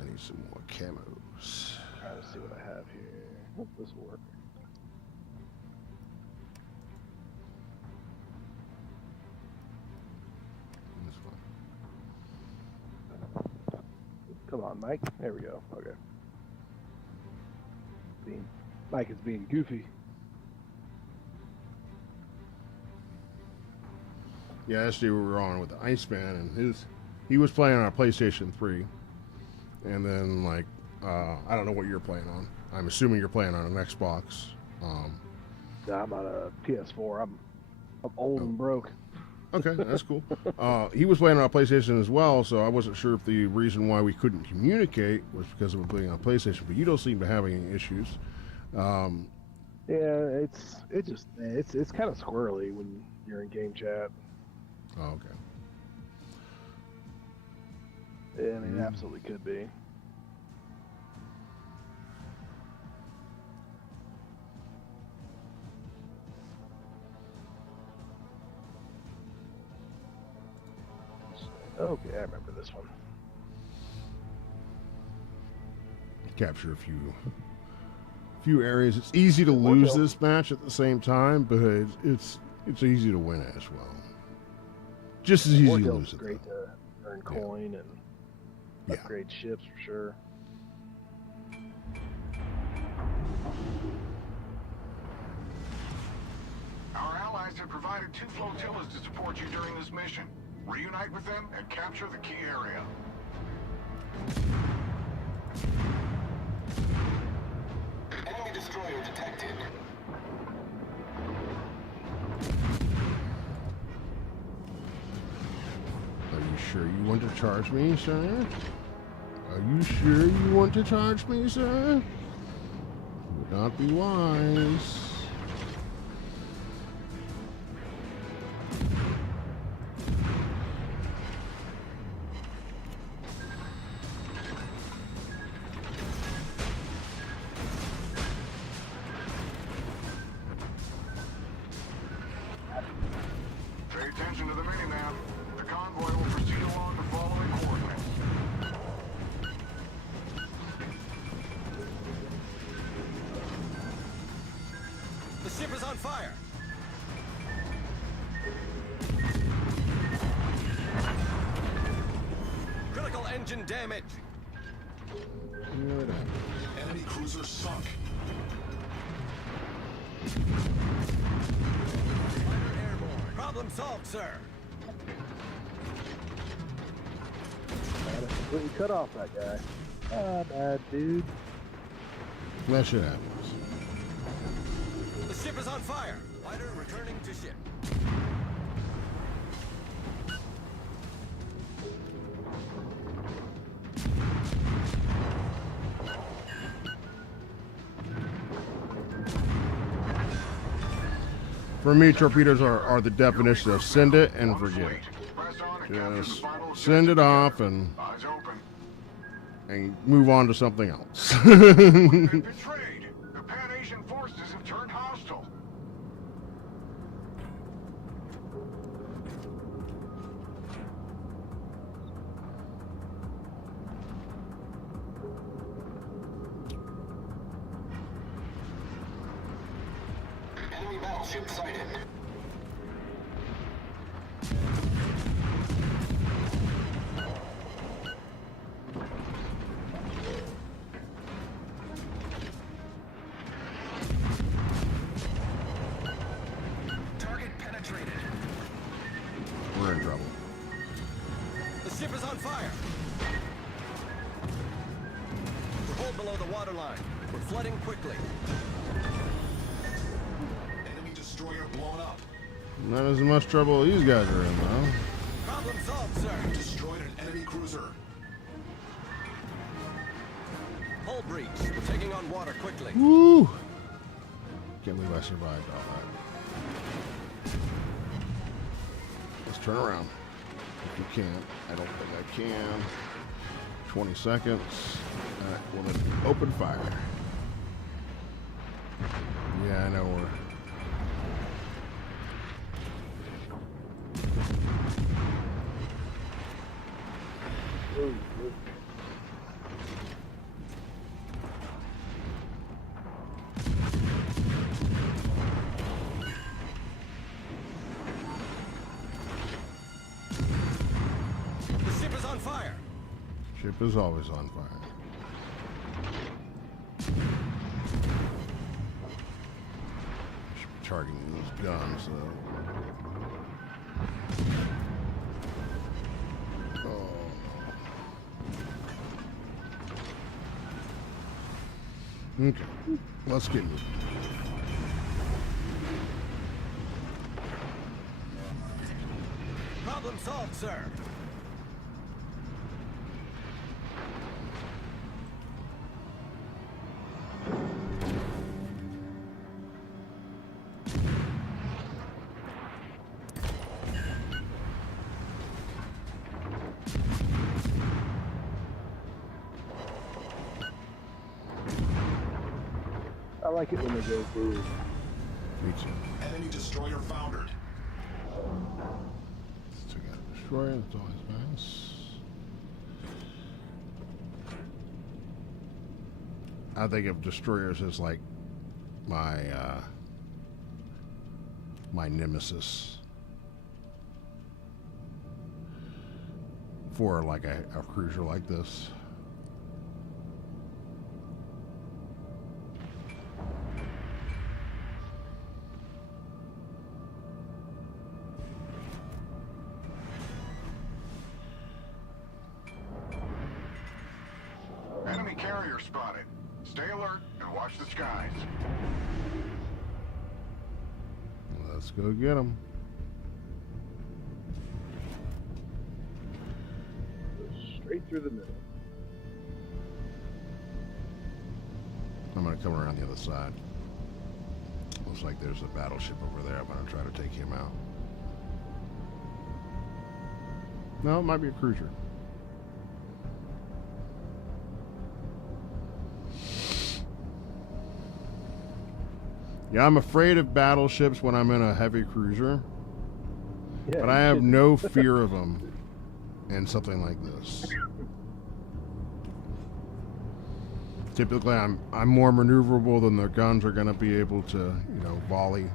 I need some more camos. Trying to see what I have here. Hope this will work. This one. Come on, Mike. There we go. Okay. Mike is being goofy. Yeah, yesterday we were on with the Iceman, and he was playing on a PlayStation 3, and then like I don't know what you're playing on. I'm assuming you're playing on an Xbox. Nah, I'm on a PS4. I'm old and broke. Okay, that's cool. He was playing on a PlayStation as well, so I wasn't sure if the reason why we couldn't communicate was because of him playing on a PlayStation. But you don't seem to have any issues. Yeah, it's kind of squirrely when you're in game chat. Oh, okay. Yeah, I mean, it absolutely could be. Okay, I remember this one. Capture a few areas. It's easy to lose this match at the same time, but it's easy to win as well. Just as easy to Wartail's lose it. great Though. to earn coin and upgrade ships for sure. Our allies have provided 2 flotillas to support you during this mission. Reunite with them and capture the key area. Enemy destroyer detected. Are you sure you want to charge me, sir? Are you sure you want to charge me, sir? Would not be wise. Pay attention to the minimap. The convoy will proceed along the following coordinates. The ship is on fire. Critical engine damage. Enemy cruiser sunk. Fighter airborne. Problem solved, sir. I had to completely cut off that guy. Ah, bad dude. That shit happens. The ship is on fire. Fighter returning to ship. For me, torpedoes are the definition of send it and forget it. Press on and capture the Just final send it objective. off and Eyes open. move on to something else. Been betrayed. The Pan-Asian forces have turned hostile. Enemy battleship sighted. Target penetrated. We're in trouble. The ship is on fire. We're hold below the waterline. We're flooding quickly. Enemy destroyer blown up. Not as much trouble these guys are in, though. Problem solved, sir. Destroyed an enemy cruiser. Hull breach. We're taking on water quickly. Woo! Can't believe I survived all that. Let's turn around. If you can't. I don't think I can. 20 seconds. Alright, well then, open fire. Yeah, I know we're... Ooh, ooh. The ship is on fire. Ship is always on fire. Should be targeting those guns, though. Oh, no. Okay, let's get moving. Problem solved, sir. I like it when they go through. Me too. Enemy destroyer foundered. Let's check out the ship. destroyer. That's always nice. I think of destroyers as like my my nemesis for like a cruiser like this. Enemy carrier spotted. Stay alert and watch the skies. Let's go get them. Straight through the middle. I'm going to come around the other side. Looks like there's a battleship over there. I'm going to try to take him out. No, it might be a cruiser. Yeah, I'm afraid of battleships when I'm in a heavy cruiser, Yeah, but I have no fear of them in something like this. Typically, I'm more maneuverable than their guns are going to be able to, you know, volley.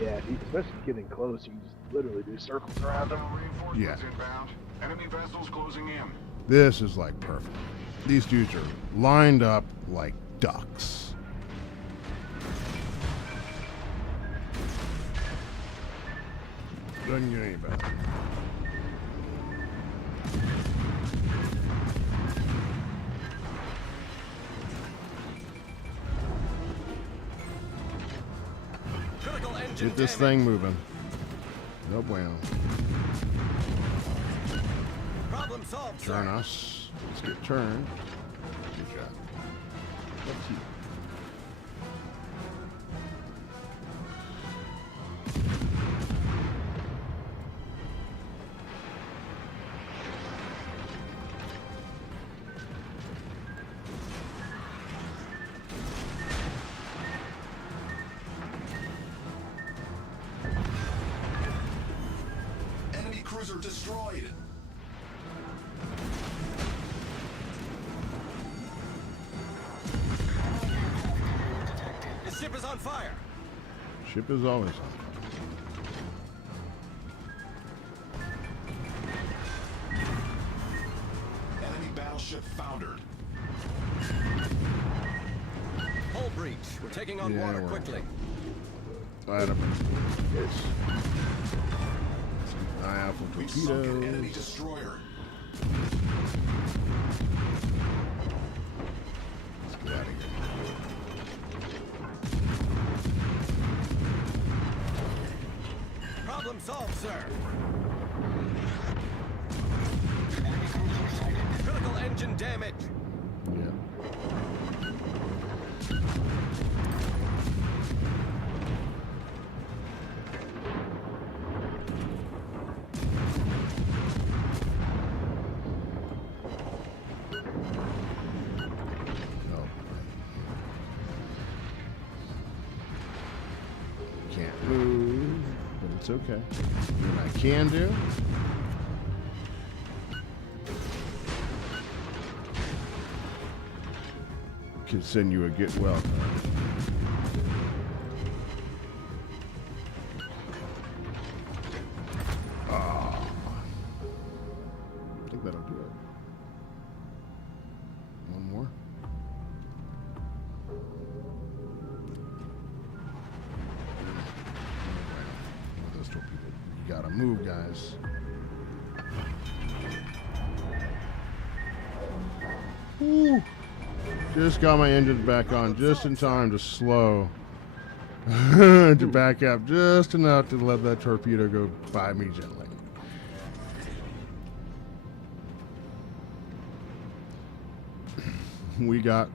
Yeah, especially getting close, you can just literally do circles around them. Reinforcements inbound. Enemy vessels closing in. This is like perfect. These dudes are lined up like ducks. Doesn't get any better. Critical engine Get this damage. thing moving. No bueno. Problem solved, sir. Turn us. Let's get turned. Good job. Let's see. Enemy cruiser destroyed. His ship is on fire. Ship is always on. Enemy battleship foundered. Hull breach. We're taking on Yeah, water we're- quickly. Light up. Yes. Eye out for We've sunk an enemy torpedoes. destroyer. Let's get out of here. Problem solved, sir. Critical engine damage. Yeah. Oh. Can't move, but it's okay. What I can do. Can send you a get well card. Ah. I think that'll do it. One more. Those torpedoes. You gotta move, guys. Woo. Just got my engines back on just in time to slow. To back up just enough to let that torpedo go by me gently. We got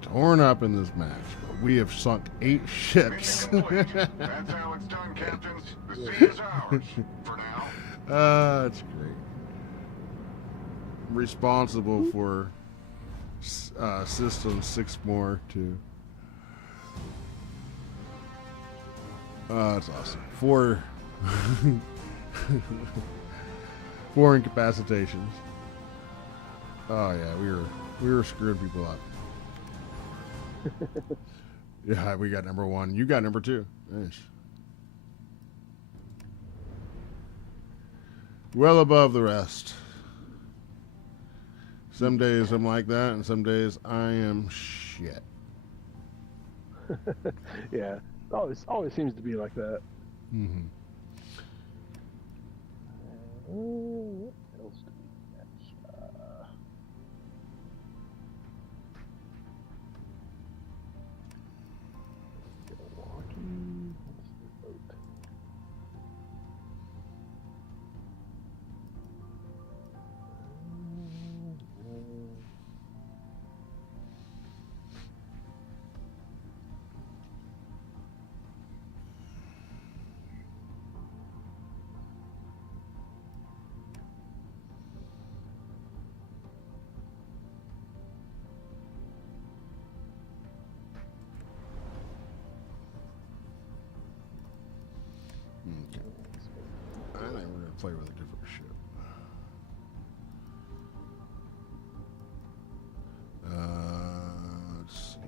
torn up in this match, but we have sunk 8 ships. Mission complete. That's how it's done, captains. The sea is ours. For now. That's great. Responsible for system 6 more too. That's awesome. 4 4 incapacitations. Oh yeah, we were screwing people up. Yeah, we got number 1. You got number 2. Nice. Well above the rest. Some days I'm like that, and some days I am shit. Yeah, always seems to be like that. Mm-hmm. What else do we next? Milwaukee. What's the boat? Okay. I think we're gonna play with a different ship. Let's see.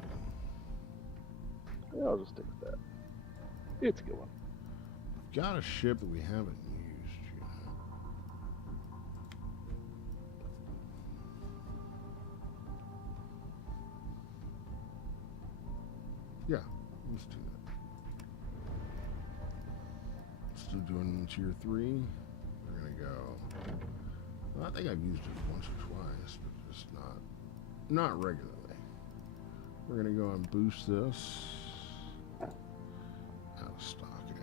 Yeah, I'll just stick with that. It's a good one. Got a ship that we haven't used yet. Yeah, let's do that. Still doing tier 3. We're gonna go. Well, I think I've used it once or twice, but just not regularly. We're gonna go and boost this. Out of stock, eh?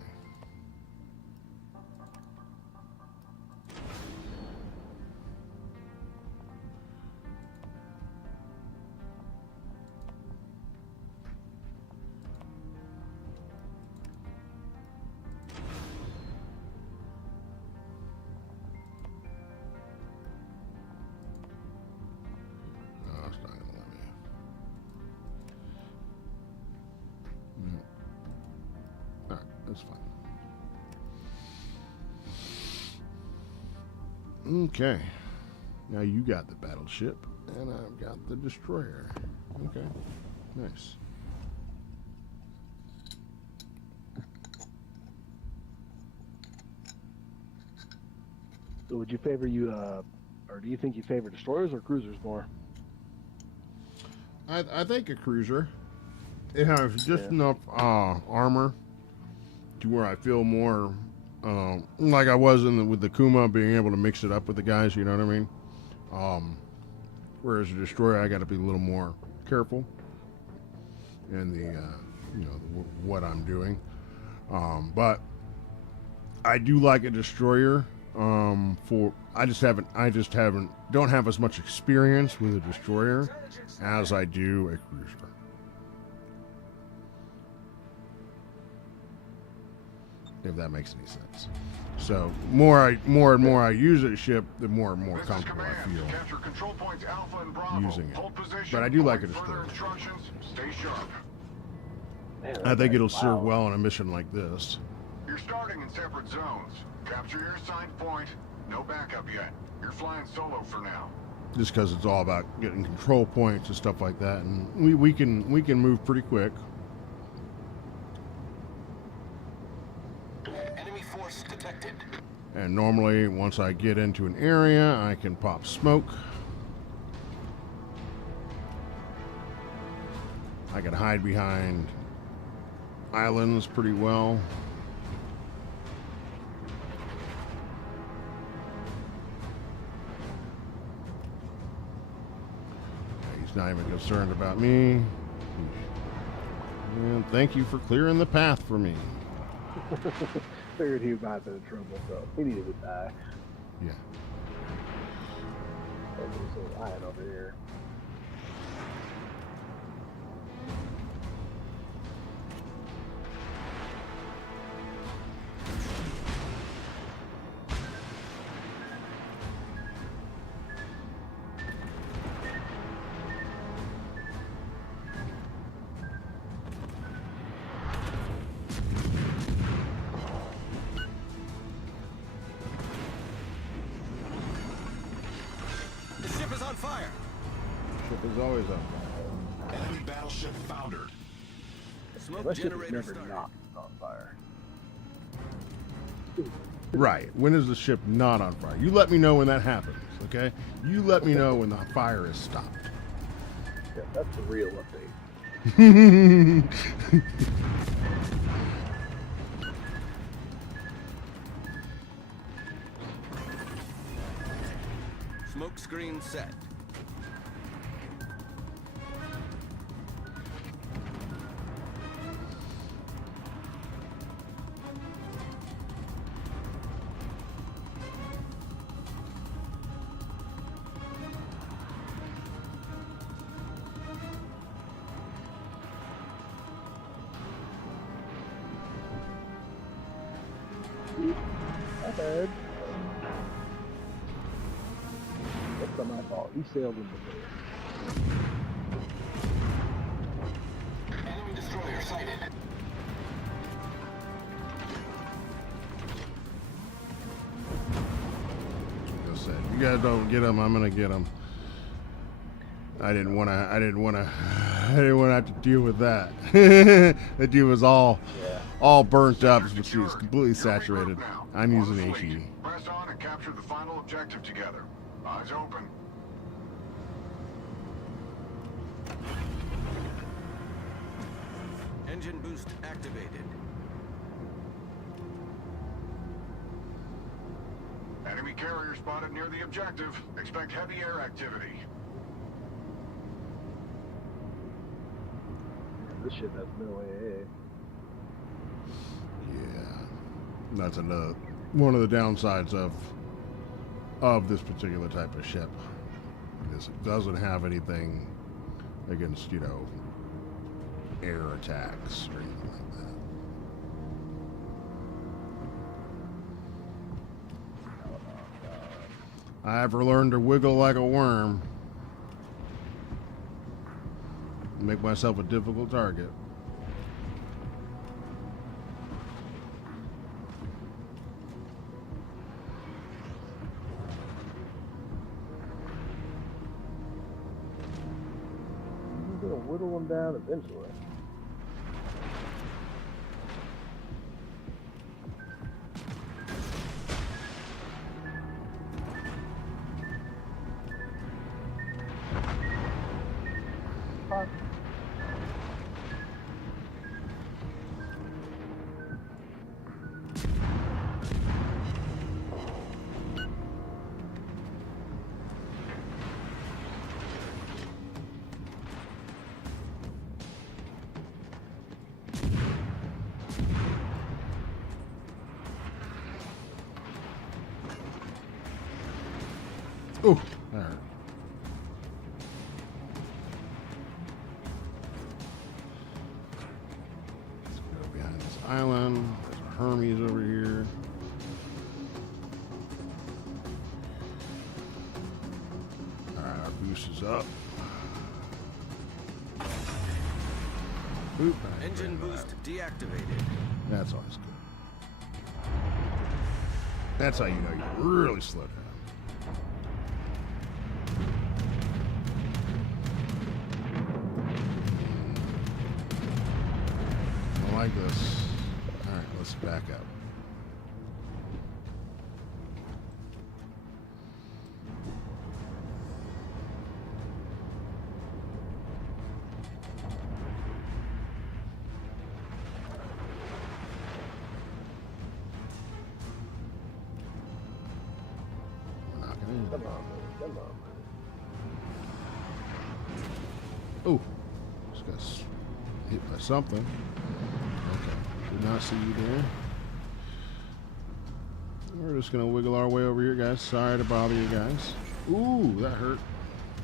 No, it's not gonna let me. No. Alright, that's fine. Okay. Now you got the battleship, and I've got the destroyer. Okay. Nice. So would you favor or do you think you favor destroyers or cruisers more? I think a cruiser. It has just enough armor to where I feel more like I was with the Kuma, being able to mix it up with the guys. You know what I mean? Whereas a destroyer, I got to be a little more careful in the what I'm doing. But I do like a destroyer. Don't have as much experience with a destroyer as I do a cruiser. If that makes any sense. So more and more I use a ship, the more and more comfortable I feel Capture control points Alpha and Bravo. using it. Hold position. But I do like a Await further destroyer. instructions. Stay sharp. Man, I think it'll serve wow. well on a mission like this. You're starting in separate zones. Capture your assigned point. No backup yet. You're flying solo for now. Just because it's all about getting control points and stuff like that, and we can move pretty quick. Enemy force detected. And normally, once I get into an area, I can pop smoke. I can hide behind islands pretty well. He's not even concerned about me. And thank you for clearing the path for me. Figured he might have been in trouble, so he needed to die. Yeah. There's a little lion over here. fire. Ship is always on fire. Enemy battleship foundered. Smoke My ship is generator never started. not on fire. Right. When is the ship not on fire? You let me know when that happens, okay? You let me know when the fire is stopped. Yeah, that's the real update. Smoke screen set. My bad. That's not my fault. He sailed in the way. Enemy destroyer sighted. Like I said, if you guys don't get him, I'm gonna get him. I didn't want to have to deal with that. That dude was all burnt up, but she was completely saturated. I'm using HE. Press on and capture the final objective together. Eyes open. Engine boost activated. Enemy carrier spotted near the objective. Expect heavy air activity. This shit has no AA. Yeah, that's another one of the downsides of this particular type of ship. Is it doesn't have anything against, you know, air attacks or anything like that. I ever learned to wiggle like a worm. Make myself a difficult target. You're gonna whittle them down eventually. Ooh, that hurt. Let's go behind this island. There's a Hermes over here. Alright, our boost is up. Oop, Engine boost deactivated. that's always good. That's how you know you really slow down. I like this. Alright, let's back up. We're not gonna Come on, come on. Oh, just got hit by something. Okay, did not see you there. We're just gonna wiggle our way over here, guys. Sorry to bother you guys. Ooh, that hurt.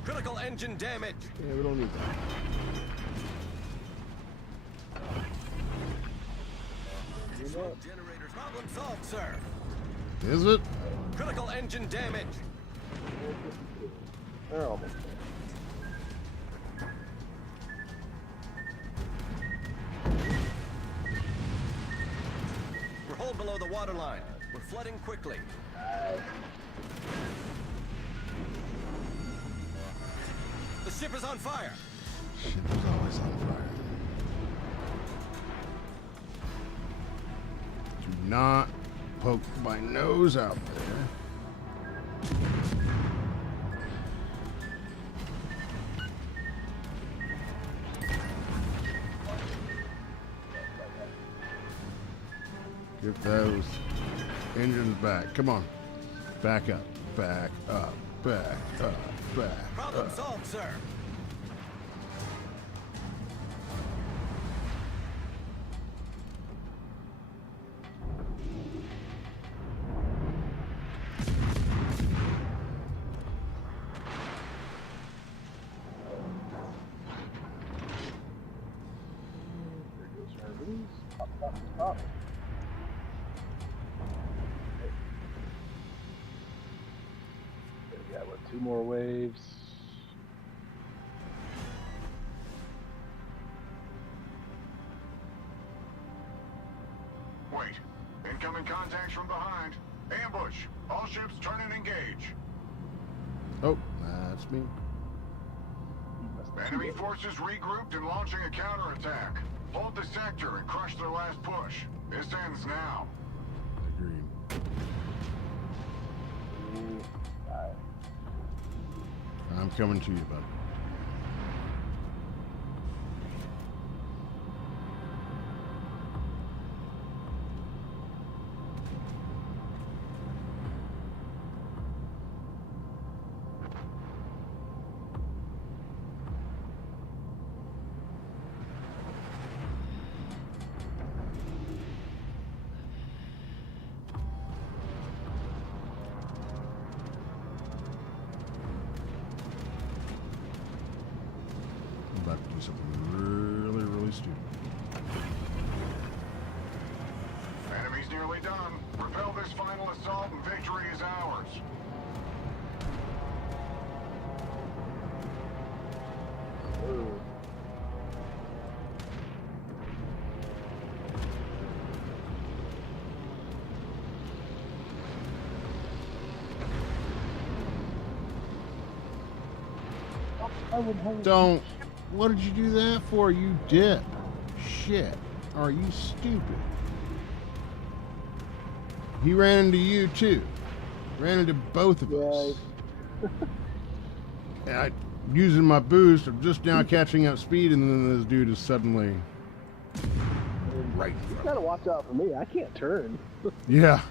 Critical engine damage. Yeah, we don't need that. Smoke generators. Problem solved, sir. Is it? Critical engine damage. They're almost We're hull below the waterline. We're flooding quickly. ship is on fire. Shit was always on fire. Do not poke my nose out there. Get those engines back. Come on. Back up. Back up. Back up. Back Problem up. solved, sir. There goes our release. Pop, pop, pop. Okay, we got, what, 2 more waves? Wait. Incoming contacts from behind. Ambush. All ships turn and engage. Oh, that's me. Enemy forces regrouped and launching a counterattack. Hold the sector and crush their last push. This ends now. Agreed. Ooh, alright. I'm coming to you, bud. I'm about to do something really, really stupid. Enemy's nearly done. Repel this final assault and victory is ours. Ooh. I would hold. Don't. What did you do that for, you dip? Shit. Are you stupid? He ran into you, too. Ran into both of us. And I, using my boost, I'm just now catching up speed, and then this dude is suddenly right in You front. gotta watch out for me. I can't turn. Yeah.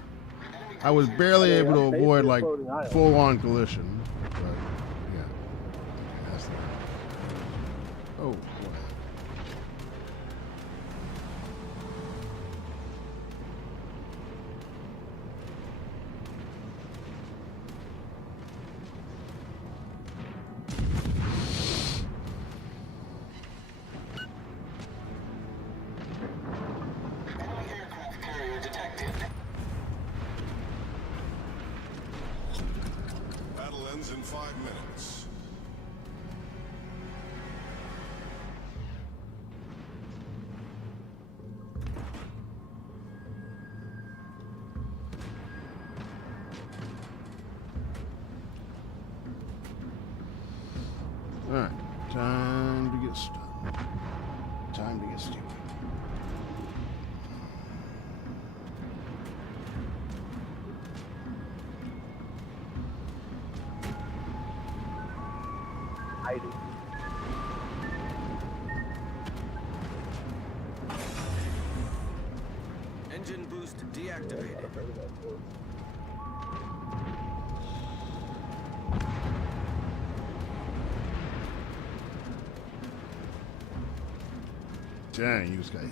I was barely Yeah, able to I'm avoid basically like floating island. full-on collision. But yeah. That's that. Oh boy. Aircraft carrier detected. Battle ends in 5 minutes. All right. Time to get stunned. Time to get stupid. Hiding. Engine boost deactivated. Dang, you just got hit.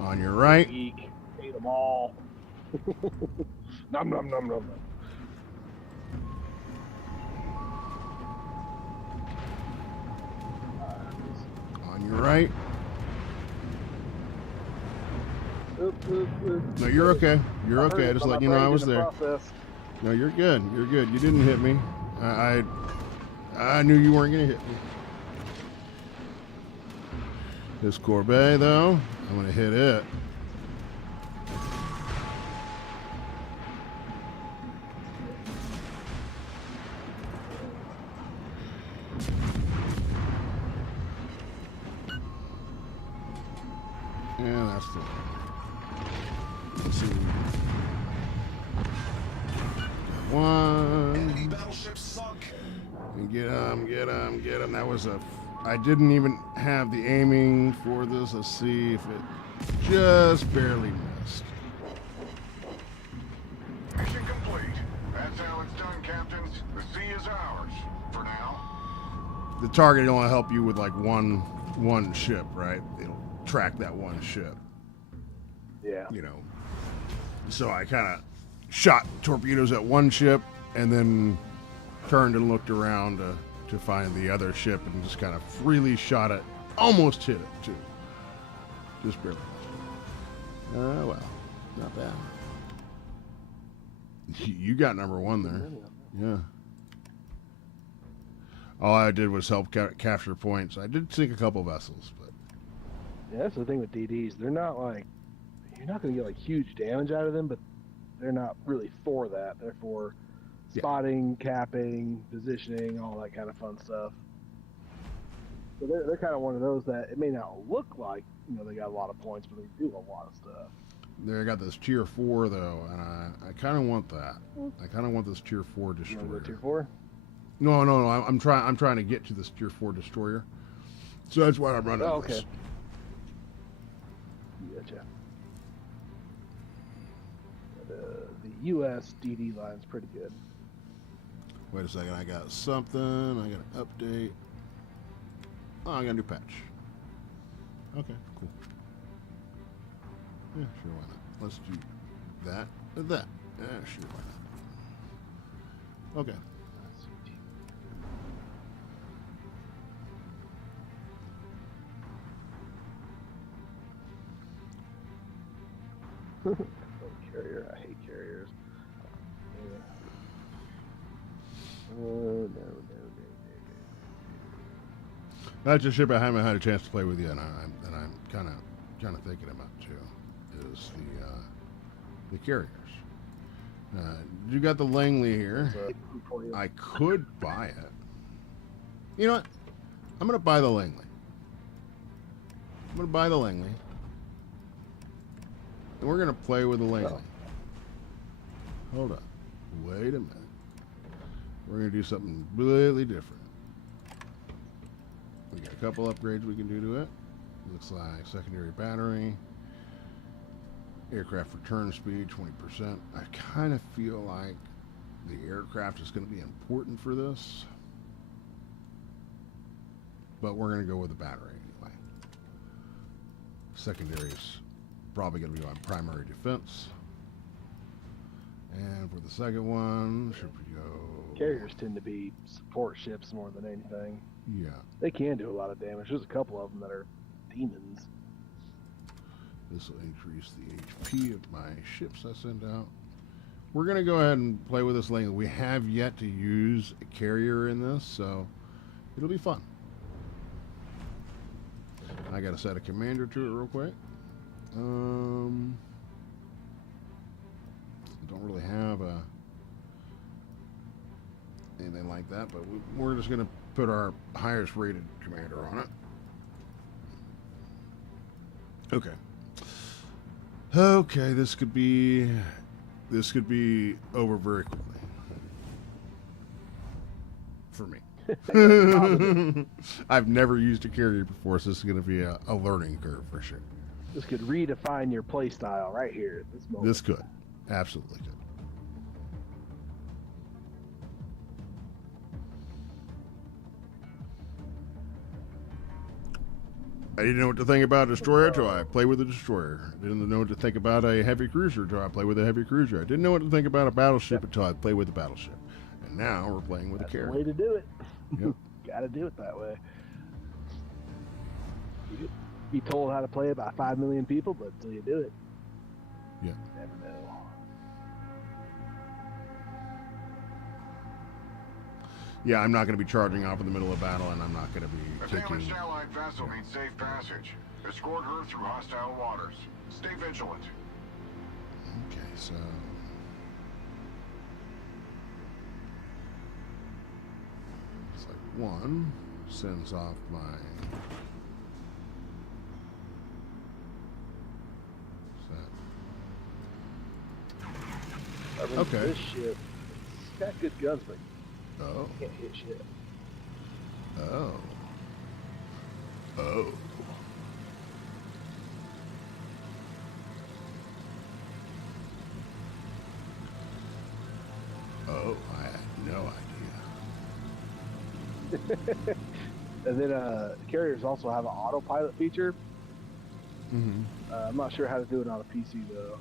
On your right. Geek. Ate them all. Nom nom nom nom nom. On your right. Oop, oop, oop. No, you're okay. You're I okay. heard Just it, let but you my know I brain was didn't there. process. No, you're good. You're good. You didn't hit me. I knew you weren't gonna hit me. This Corvette, though, I'm gonna hit it. And that's the let's see. Enemy One. battleship sunk. Get him, get him, get him. That was a. I didn't even have the aiming for this. Let's see if it just barely missed. Mission complete. That's how it's done, captains. The sea is ours. For now. The target will only help you with like one ship, right? It'll track that one ship. Yeah. You know. So I kind of shot torpedoes at one ship and then turned and looked around to find the other ship and just kind of freely shot it. Almost hit it too. Just barely. Oh well, not bad. You got number one there. Yeah. All I did was help capture points. I did sink a couple vessels, but Yeah, that's the thing with DDs. They're not like, you're not going to get like huge damage out of them, but they're not really for that. They're for spotting, capping, positioning, all that kind of fun stuff. So they're kind of one of those that it may not look like, you know, they got a lot of points, but they do a lot of stuff. there I got this tier 4 though, and I kind of want that. I kind of want this tier 4 You destroyer. want to go tier 4? No, I'm trying to get to this tier 4 destroyer. So that's why I'm running. Oh, this. okay. Gotcha. The U.S. DD line's pretty good. Wait a second, I got something. I got an update. Oh, I got a new patch. Okay, cool. Yeah, sure, why not? Let's do that and that. Yeah, sure, why not? Okay. Oh, carrier. I hate carriers. No. That's a ship I haven't had a chance to play with yet, and I'm kind of thinking about too. Is the carriers? You got the Langley here. I could buy it. You know what? I'm gonna buy the Langley. And we're gonna play with the Langley. Hold up. Wait a minute. We're gonna do something completely different. We got a couple upgrades we can do to it. Looks like secondary battery, aircraft return speed 20%. I kind of feel like the aircraft is going to be important for this, but we're going to go with the battery anyway. Secondary is probably going to be my primary defense. And for the second one, should we go? Carriers tend to be support ships more than anything. Yeah. They can do a lot of damage. There's a couple of them that are demons. This will increase the HP of my ships I send out. We're going to go ahead and play with this Langley. We have yet to use a carrier in this, so it'll be fun. I got to set a commander to it real quick. Don't really have anything like that, but we're just going to put our highest rated commander on it. Okay. Okay, this could be over very quickly for me. I've never used a carrier before, so this is going to be a learning curve for sure. This could redefine your play style right here at this moment. This could. Absolutely could. I didn't know what to think about a destroyer until I played with a destroyer. I didn't know what to think about a heavy cruiser until I played with a heavy cruiser. I didn't know what to think about a battleship until I played with a battleship. And now we're playing with a carrier. That's the way to do it. Yep. Gotta do it that way. You be told how to play it by 5 million people, but until you do it, Yeah. you never know. Yeah, I'm not going to be charging off in the middle of battle, and I'm not going to be A taking... damaged Allied vessel needs safe passage. Escort her through hostile waters. Stay vigilant. Okay, so... It's like one sends off my... mean, Okay. this ship, it's got good guns, but Oh. you can't hit shit. Oh. Oh. Oh, I had no idea. And then carriers also have an autopilot feature. Mm-hmm. I'm not sure how to do it on a PC though.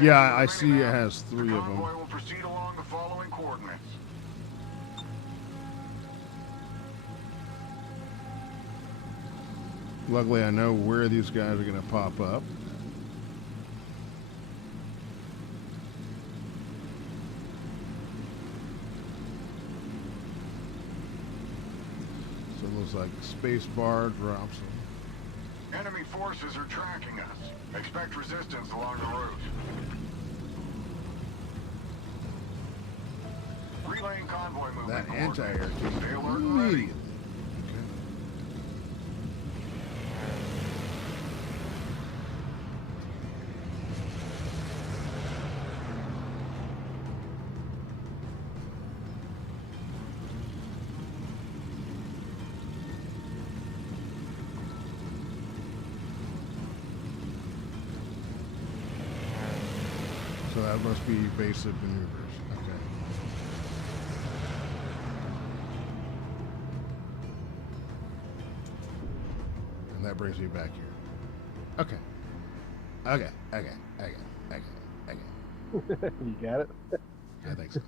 Yeah, I see it has 3 The of them. convoy will proceed along the following coordinates. Luckily, I know where these guys are going to pop up. So it looks like space bar drops them. Enemy forces are tracking us. Expect resistance along the route. Relaying convoy movement. That anti-air coordinates. came Stay alert and ready. immediately. So that must be evasive maneuvers. Okay. And that brings me back here. Okay. Okay. Okay. Okay. Okay. Okay. You got it? I think so.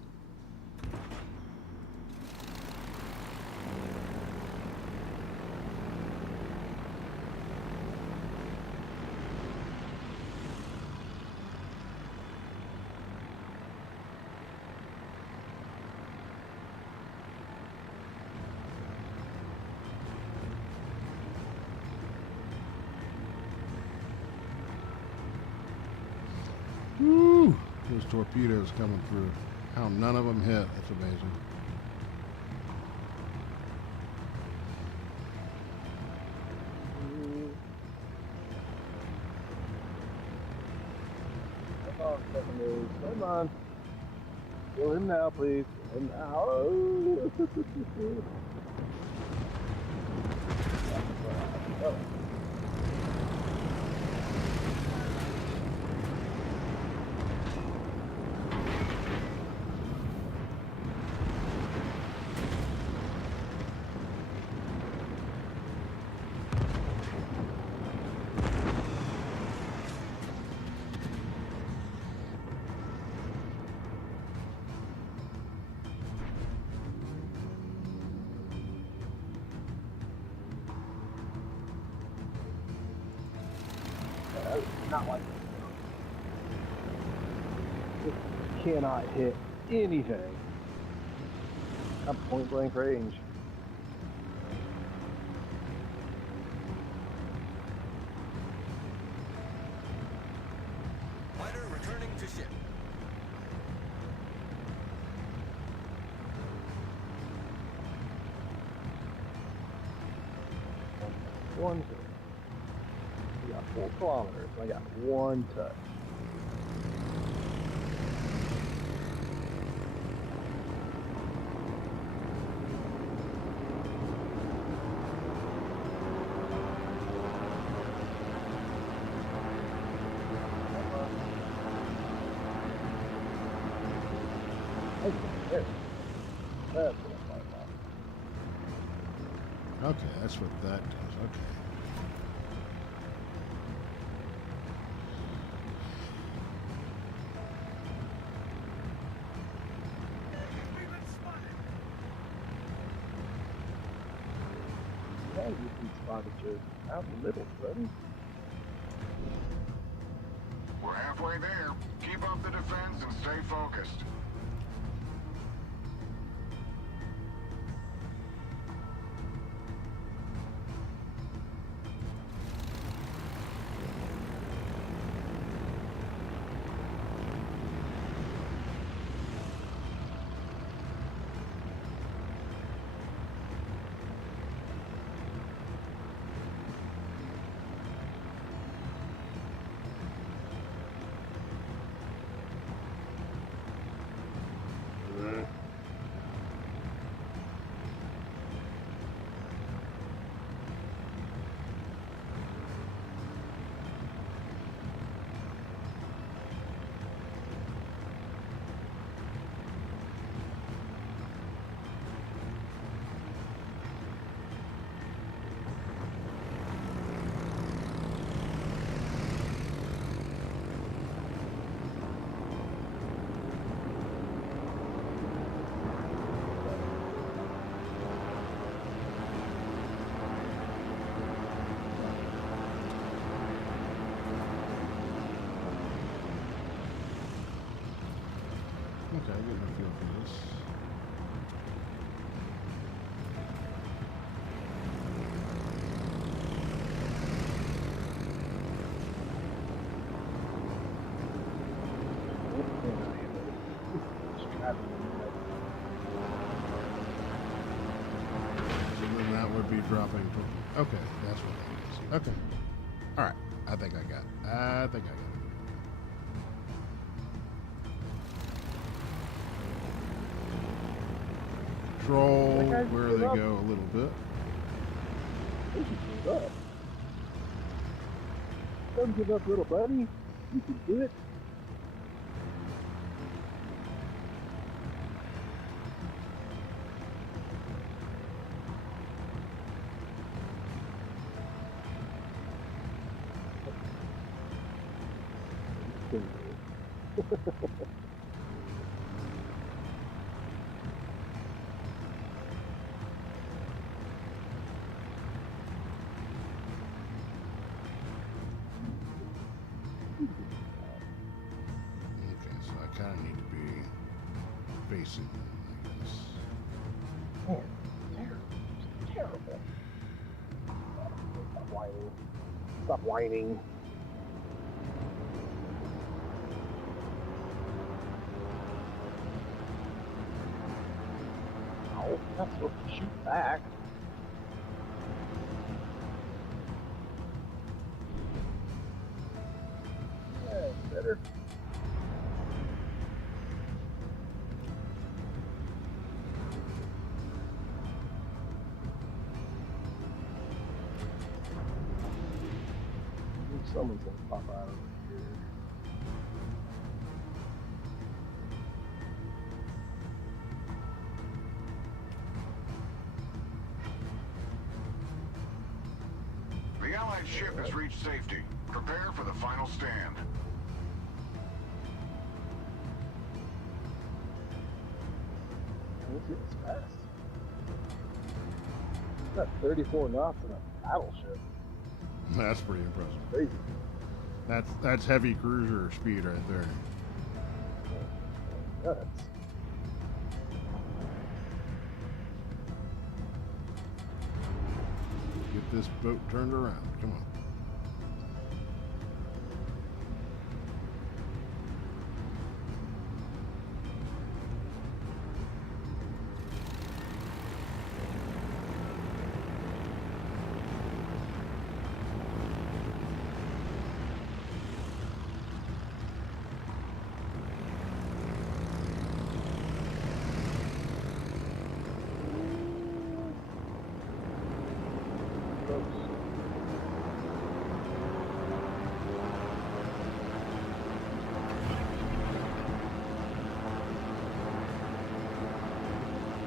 Woo! Those torpedoes coming through. How none of them hit. That's amazing. Oh, come on. Kill him now, please. Kill him now. Oh. Not like it cannot hit anything. I'm point blank range. Fighter returning to ship. One hit. We got 4 kilometers. I got 1 touch. Okay, there. That's what I'm talking about. Okay, that's what that does. Okay. Yeah, you can spot each other out in the middle, buddy. We're halfway there. Keep up the defense and stay focused. getting a feel for this. So then that would be dropping. Okay, that's what that is. Okay. All right. I think I got it. Control where they go a little bit. Don't give up, little buddy. You can do it. Okay, so I kind of need to be facing them, I guess. Man, terrible. Stop whining. Stop whining. Oh, not supposed to shoot back. Yeah, better. Someone's gonna pop out over here. The Allied ship has reached safety. Prepare for the final stand. It's fast. It's got 34 knots in a battleship. That's pretty impressive. Crazy. That's heavy cruiser speed right there. Nuts. Get this boat turned around. Come on.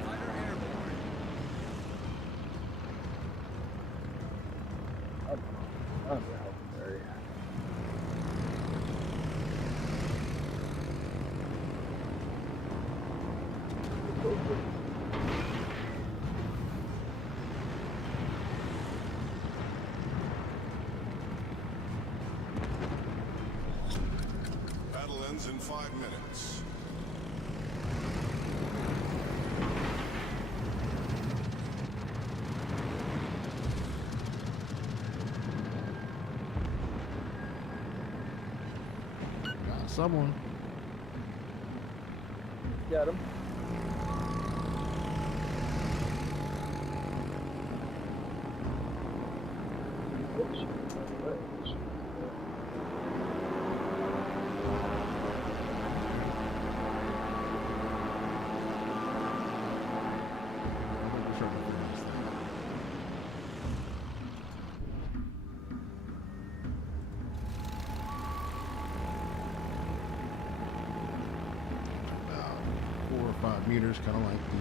Fighter airborne. I'm very happy. Battle ends in 5 minutes. Got someone. Got him. I think we're starting to figure this thing out. About 4 or 5 meters, kind of like the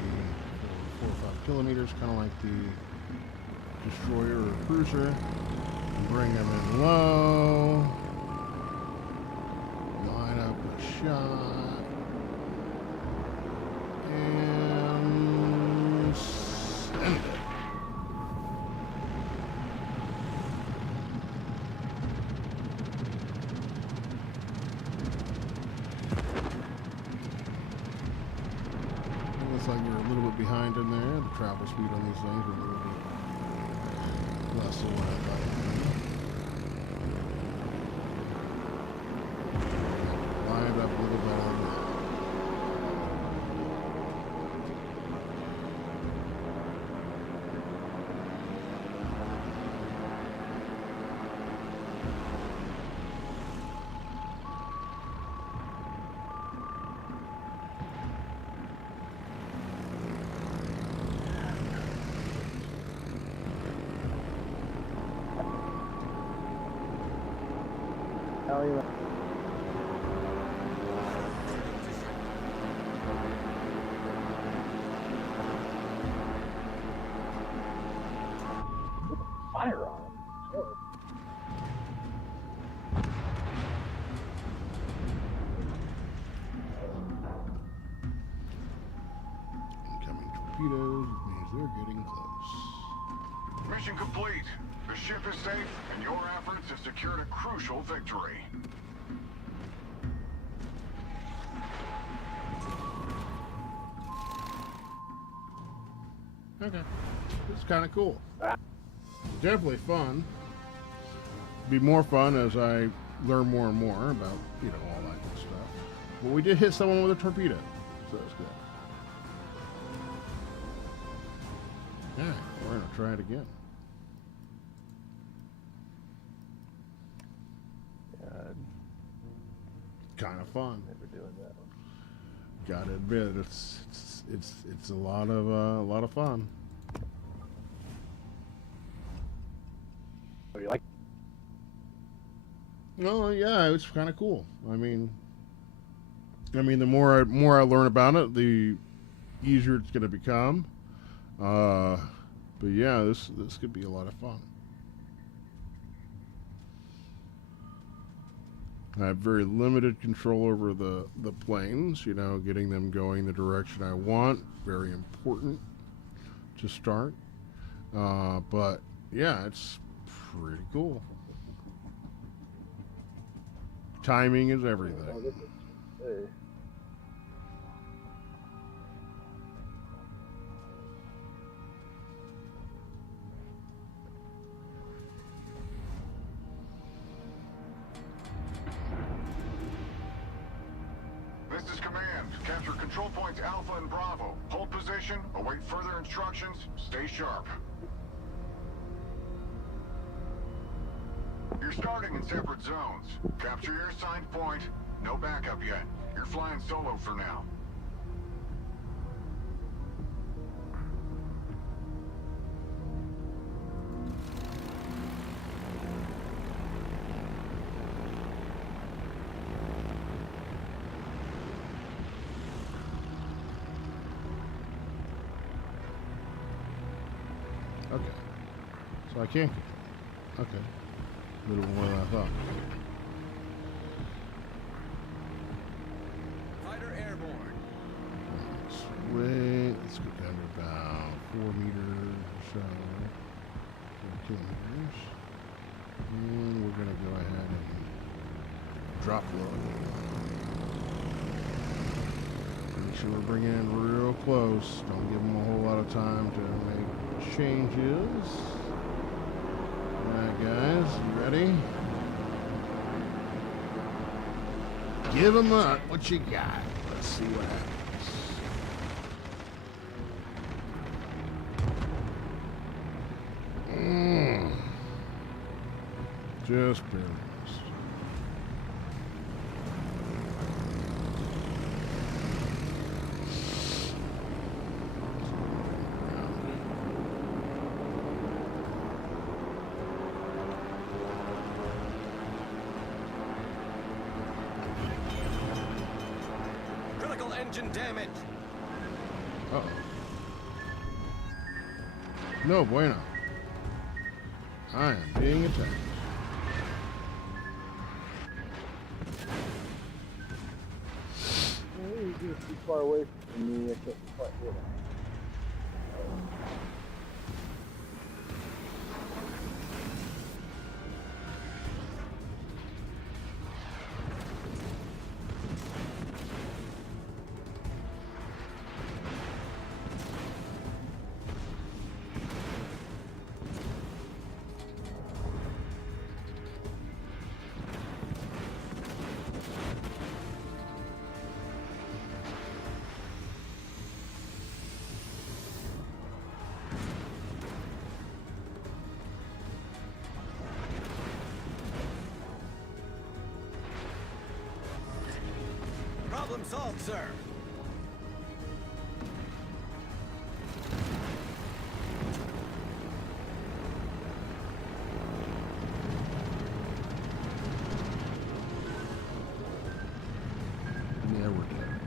4 or 5 kilometers, kind of like the destroyer or cruiser. Bring them in low. Line up a shot. And send it. like you're a little bit behind in there. The travel speed on these things are a little bit less than what I thought it would be. Lined up a little better than that. Hell yeah. Fire on him. Sure. Incoming torpedoes, which means they're getting close. Mission complete. The ship is safe, and your efforts have secured a crucial victory. Okay. It's kind of cool. Definitely fun. Be more fun as I learn more and more about, you know, all that good stuff. But we did hit someone with a torpedo, so that's good. Yeah, we're gonna try it again. God, Kind of fun. never doing that one. Gotta admit, it's a lot of fun. What do you like? Oh yeah, it's kind of cool. I mean, the more I learn about it, the easier it's gonna become. But yeah, this could be a lot of fun. I have very limited control over the planes, you know, getting them going the direction I want. Very important to start. But yeah, it's pretty cool. Timing is everything. Oh, this is, hey. This is command. Capture control points Alpha and Bravo. Hold position, await further instructions, stay sharp. You're starting in separate zones. Capture your assigned point. No backup yet. You're flying solo for now. Okay. So I can't. Okay. A little more than I thought. Fighter airborne. Wait, let's go down to about 4 meters or so. 4 meters. And we're going to go ahead and drop low. Make sure we're bringing it real close. Don't give them a whole lot of time to make changes. Alright guys, you ready? Give them up what you got. Let's see what happens. Just barely missed. Critical engine damage. Uh-oh. No bueno. I am being attacked. You're too far away from me. I can't quite hit it. Problem solved, sir. Yeah, we're dead.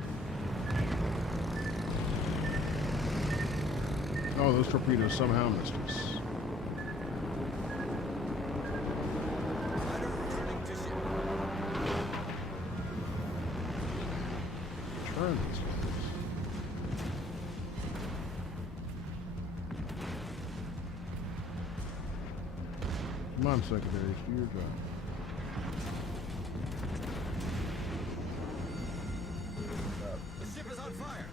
Oh, those torpedoes somehow missed us. Fighter returning to ship. Turn these things. Come on, Secretary, do your job. The ship is on fire.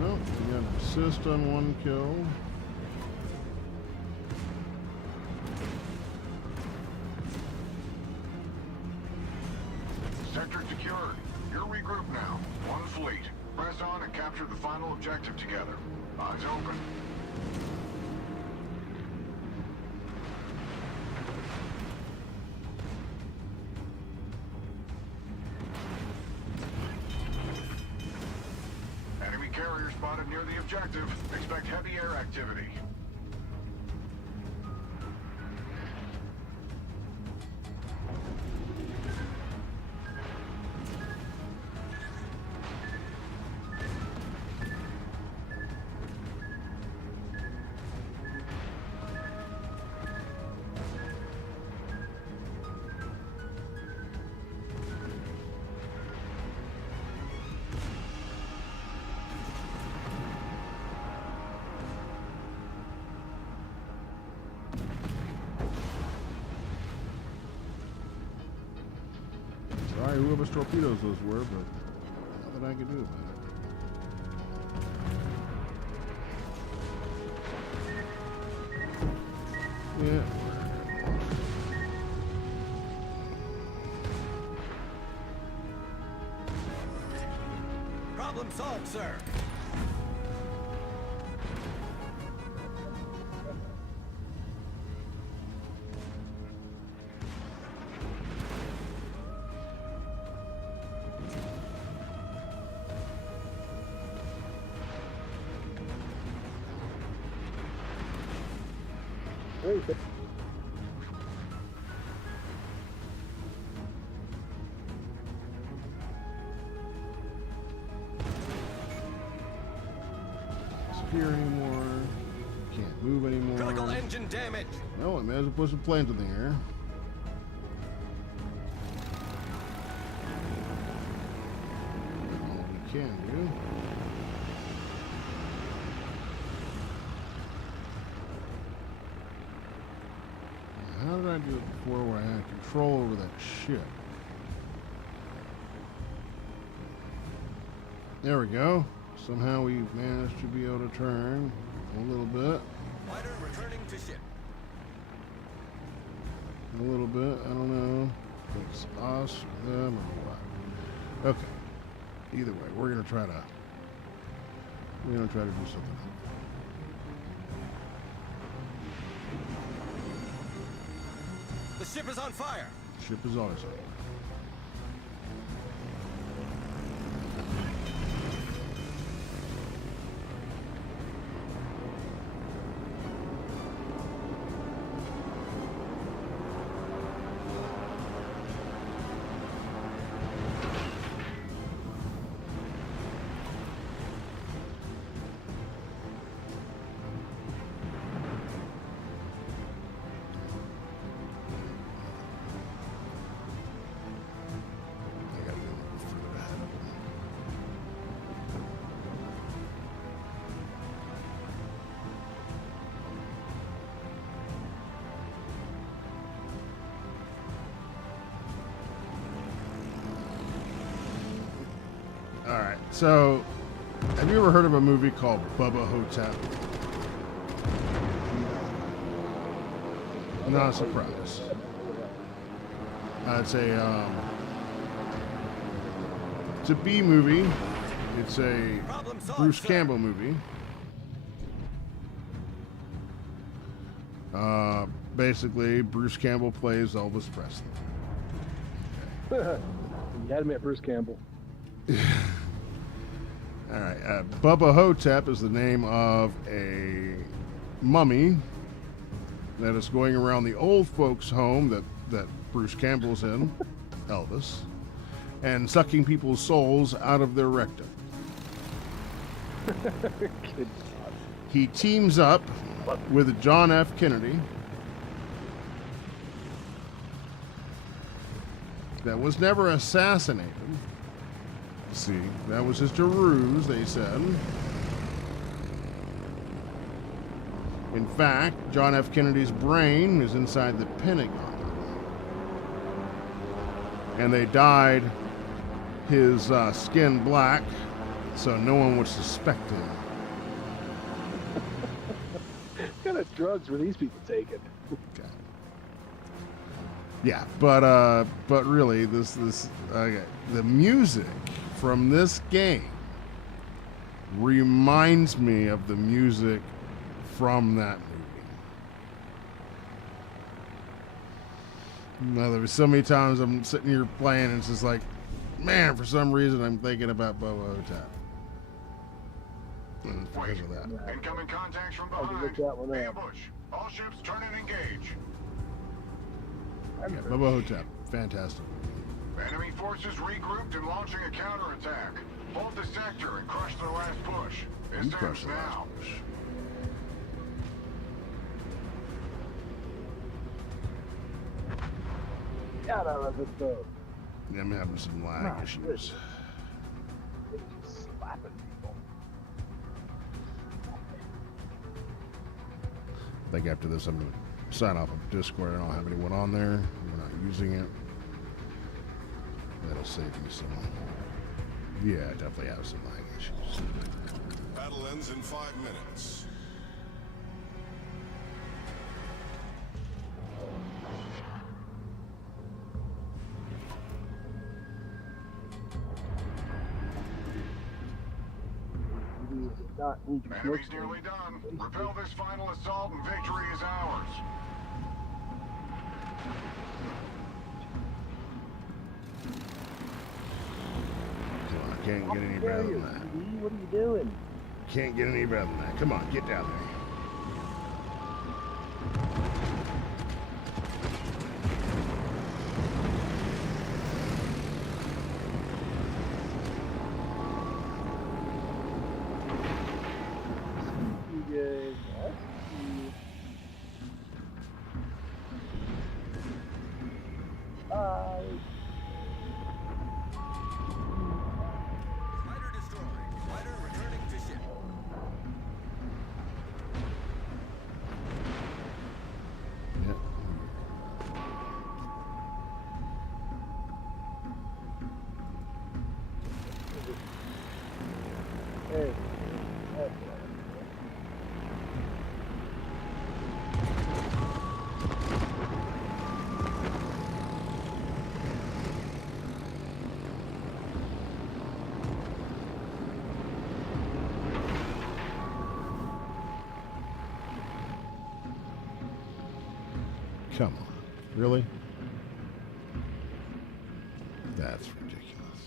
Nope, we got an assist on one kill. Sector secured. You're regrouped now. One fleet. Press on and capture the final objective together. Eyes open. Enemy carrier spotted near the objective. Expect heavy air activity. Sorry, whoever's torpedoes those were, but nothing I could do about it. Yeah. Problem solved, sir. Here anymore. Can't move anymore. Critical engine damage. No, I may as well put some planes in the air. All we can do. How did I do it before where I had control over that ship? There we go. Somehow we managed to be able to turn a little bit. Fighter returning to ship. A little bit. I don't know if it's us or them or what. Okay. Either way, we're gonna try to do something. The ship is on fire. Ship is always on. I gotta be a little bit further ahead of them. All right. So, have you ever heard of a movie called Bubba Hotep? Not a surprise. It's a B movie. It's a Problem solved, Bruce sir. Campbell movie. Basically, Bruce Campbell plays Elvis Presley. You had to admit Bruce Campbell. All right. Bubba Hotep is the name of a mummy that is going around the old folks' home that Bruce Campbell's in, Elvis, and sucking people's souls out of their rectum. Good He teams up with John F. Kennedy, that was never assassinated. See, that was just a ruse, they said. In fact, John F. Kennedy's brain is inside the Pentagon. And they dyed his skin black so no one would suspect him. What kind of drugs were these people taking? Okay. Yeah, but really, the music from this game reminds me of the music from that movie. Now, there was so many times I'm sitting here playing, and it's just like, man, for some reason I'm thinking about Bubba Hotep. And it's because of that. Incoming contacts from I'll look behind. that one up. Ambush. All ships turn and engage. Yeah, Bubba Hotep, fantastic. Enemy forces regrouped and launching a counterattack. Hold the sector and crush their last push. You This crush ends the last now. push. God, I love this boat. Yeah, I'm having some lag Ah, issues. Slapping people. I think after this, I'm going to sign off of Discord. I don't have anyone on there. We're not using it. That'll save me some. Yeah, I definitely have some lag issues. Battle ends in 5 minutes. We did not need to smoke Enemy's nearly done. Repel this final assault and victory is ours. Come on, can't get any better than that. What are you doing? Can't get any better than that. Come on, get down there. You guys, let's see. Fighter destroyed. Fighter returning to ship. Yeah. Hey. Come on. Really? That's ridiculous.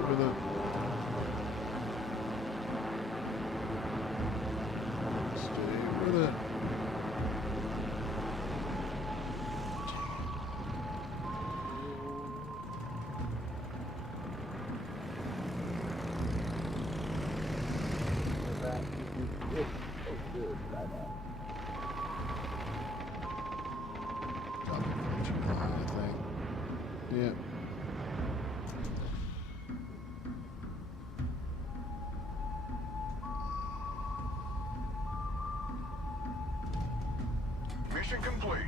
Over the I think. Yeah. Mission complete.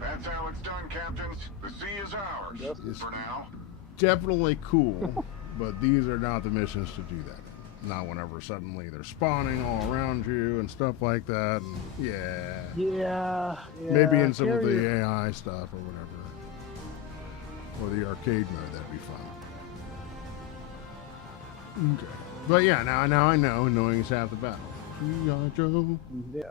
That's how it's done, Captains. The sea is ours. Yes. For now. Definitely cool, but these are not the missions to do that in. Not whenever suddenly they're spawning all around you and stuff like that. And yeah. Yeah. Maybe in some of the carrier- AI stuff or whatever. Or the arcade mode, that'd be fun. Okay. But yeah, now I know, knowing is half the battle. G.I. Joe. Yeah.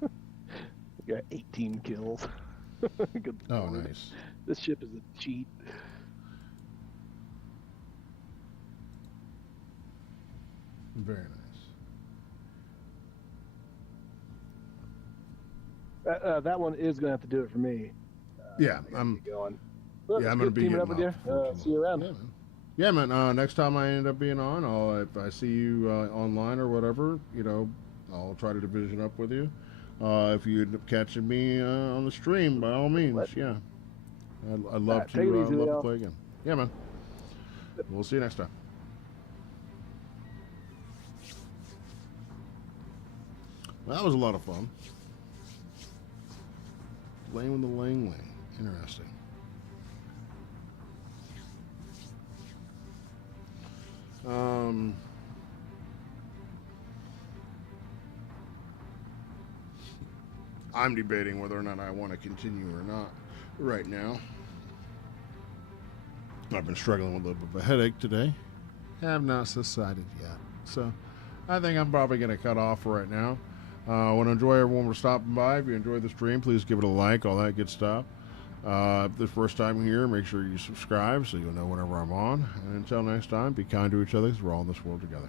We got 18 kills. Good Oh, lord. nice. This ship is a cheat. Very nice. That one is gonna have to do it for me. Yeah, I gotta I'm. get going. Well, Yeah, it's I'm gonna good be teaming getting up with off. you. Unfortunately. See you around. Yeah, man. Next time I end up being on, if I see you online or whatever, I'll try to division up with you. If you end up catching me on the stream, by all means, yeah. I'd love Alright, take it easy, love to Leo. play again. Yeah, man. We'll see you next time. Well, that was a lot of fun. Playing with the Langley. Interesting. I'm debating whether or not I want to continue or not right now. I've been struggling with a little bit of a headache today. Have not decided yet. So I think I'm probably going to cut off right now. I want to enjoy everyone for stopping by. If you enjoyed the stream, please give it a like, all that good stuff. If this is the first time here, make sure you subscribe so you'll know whenever I'm on. And until next time, be kind to each other because we're all in this world together.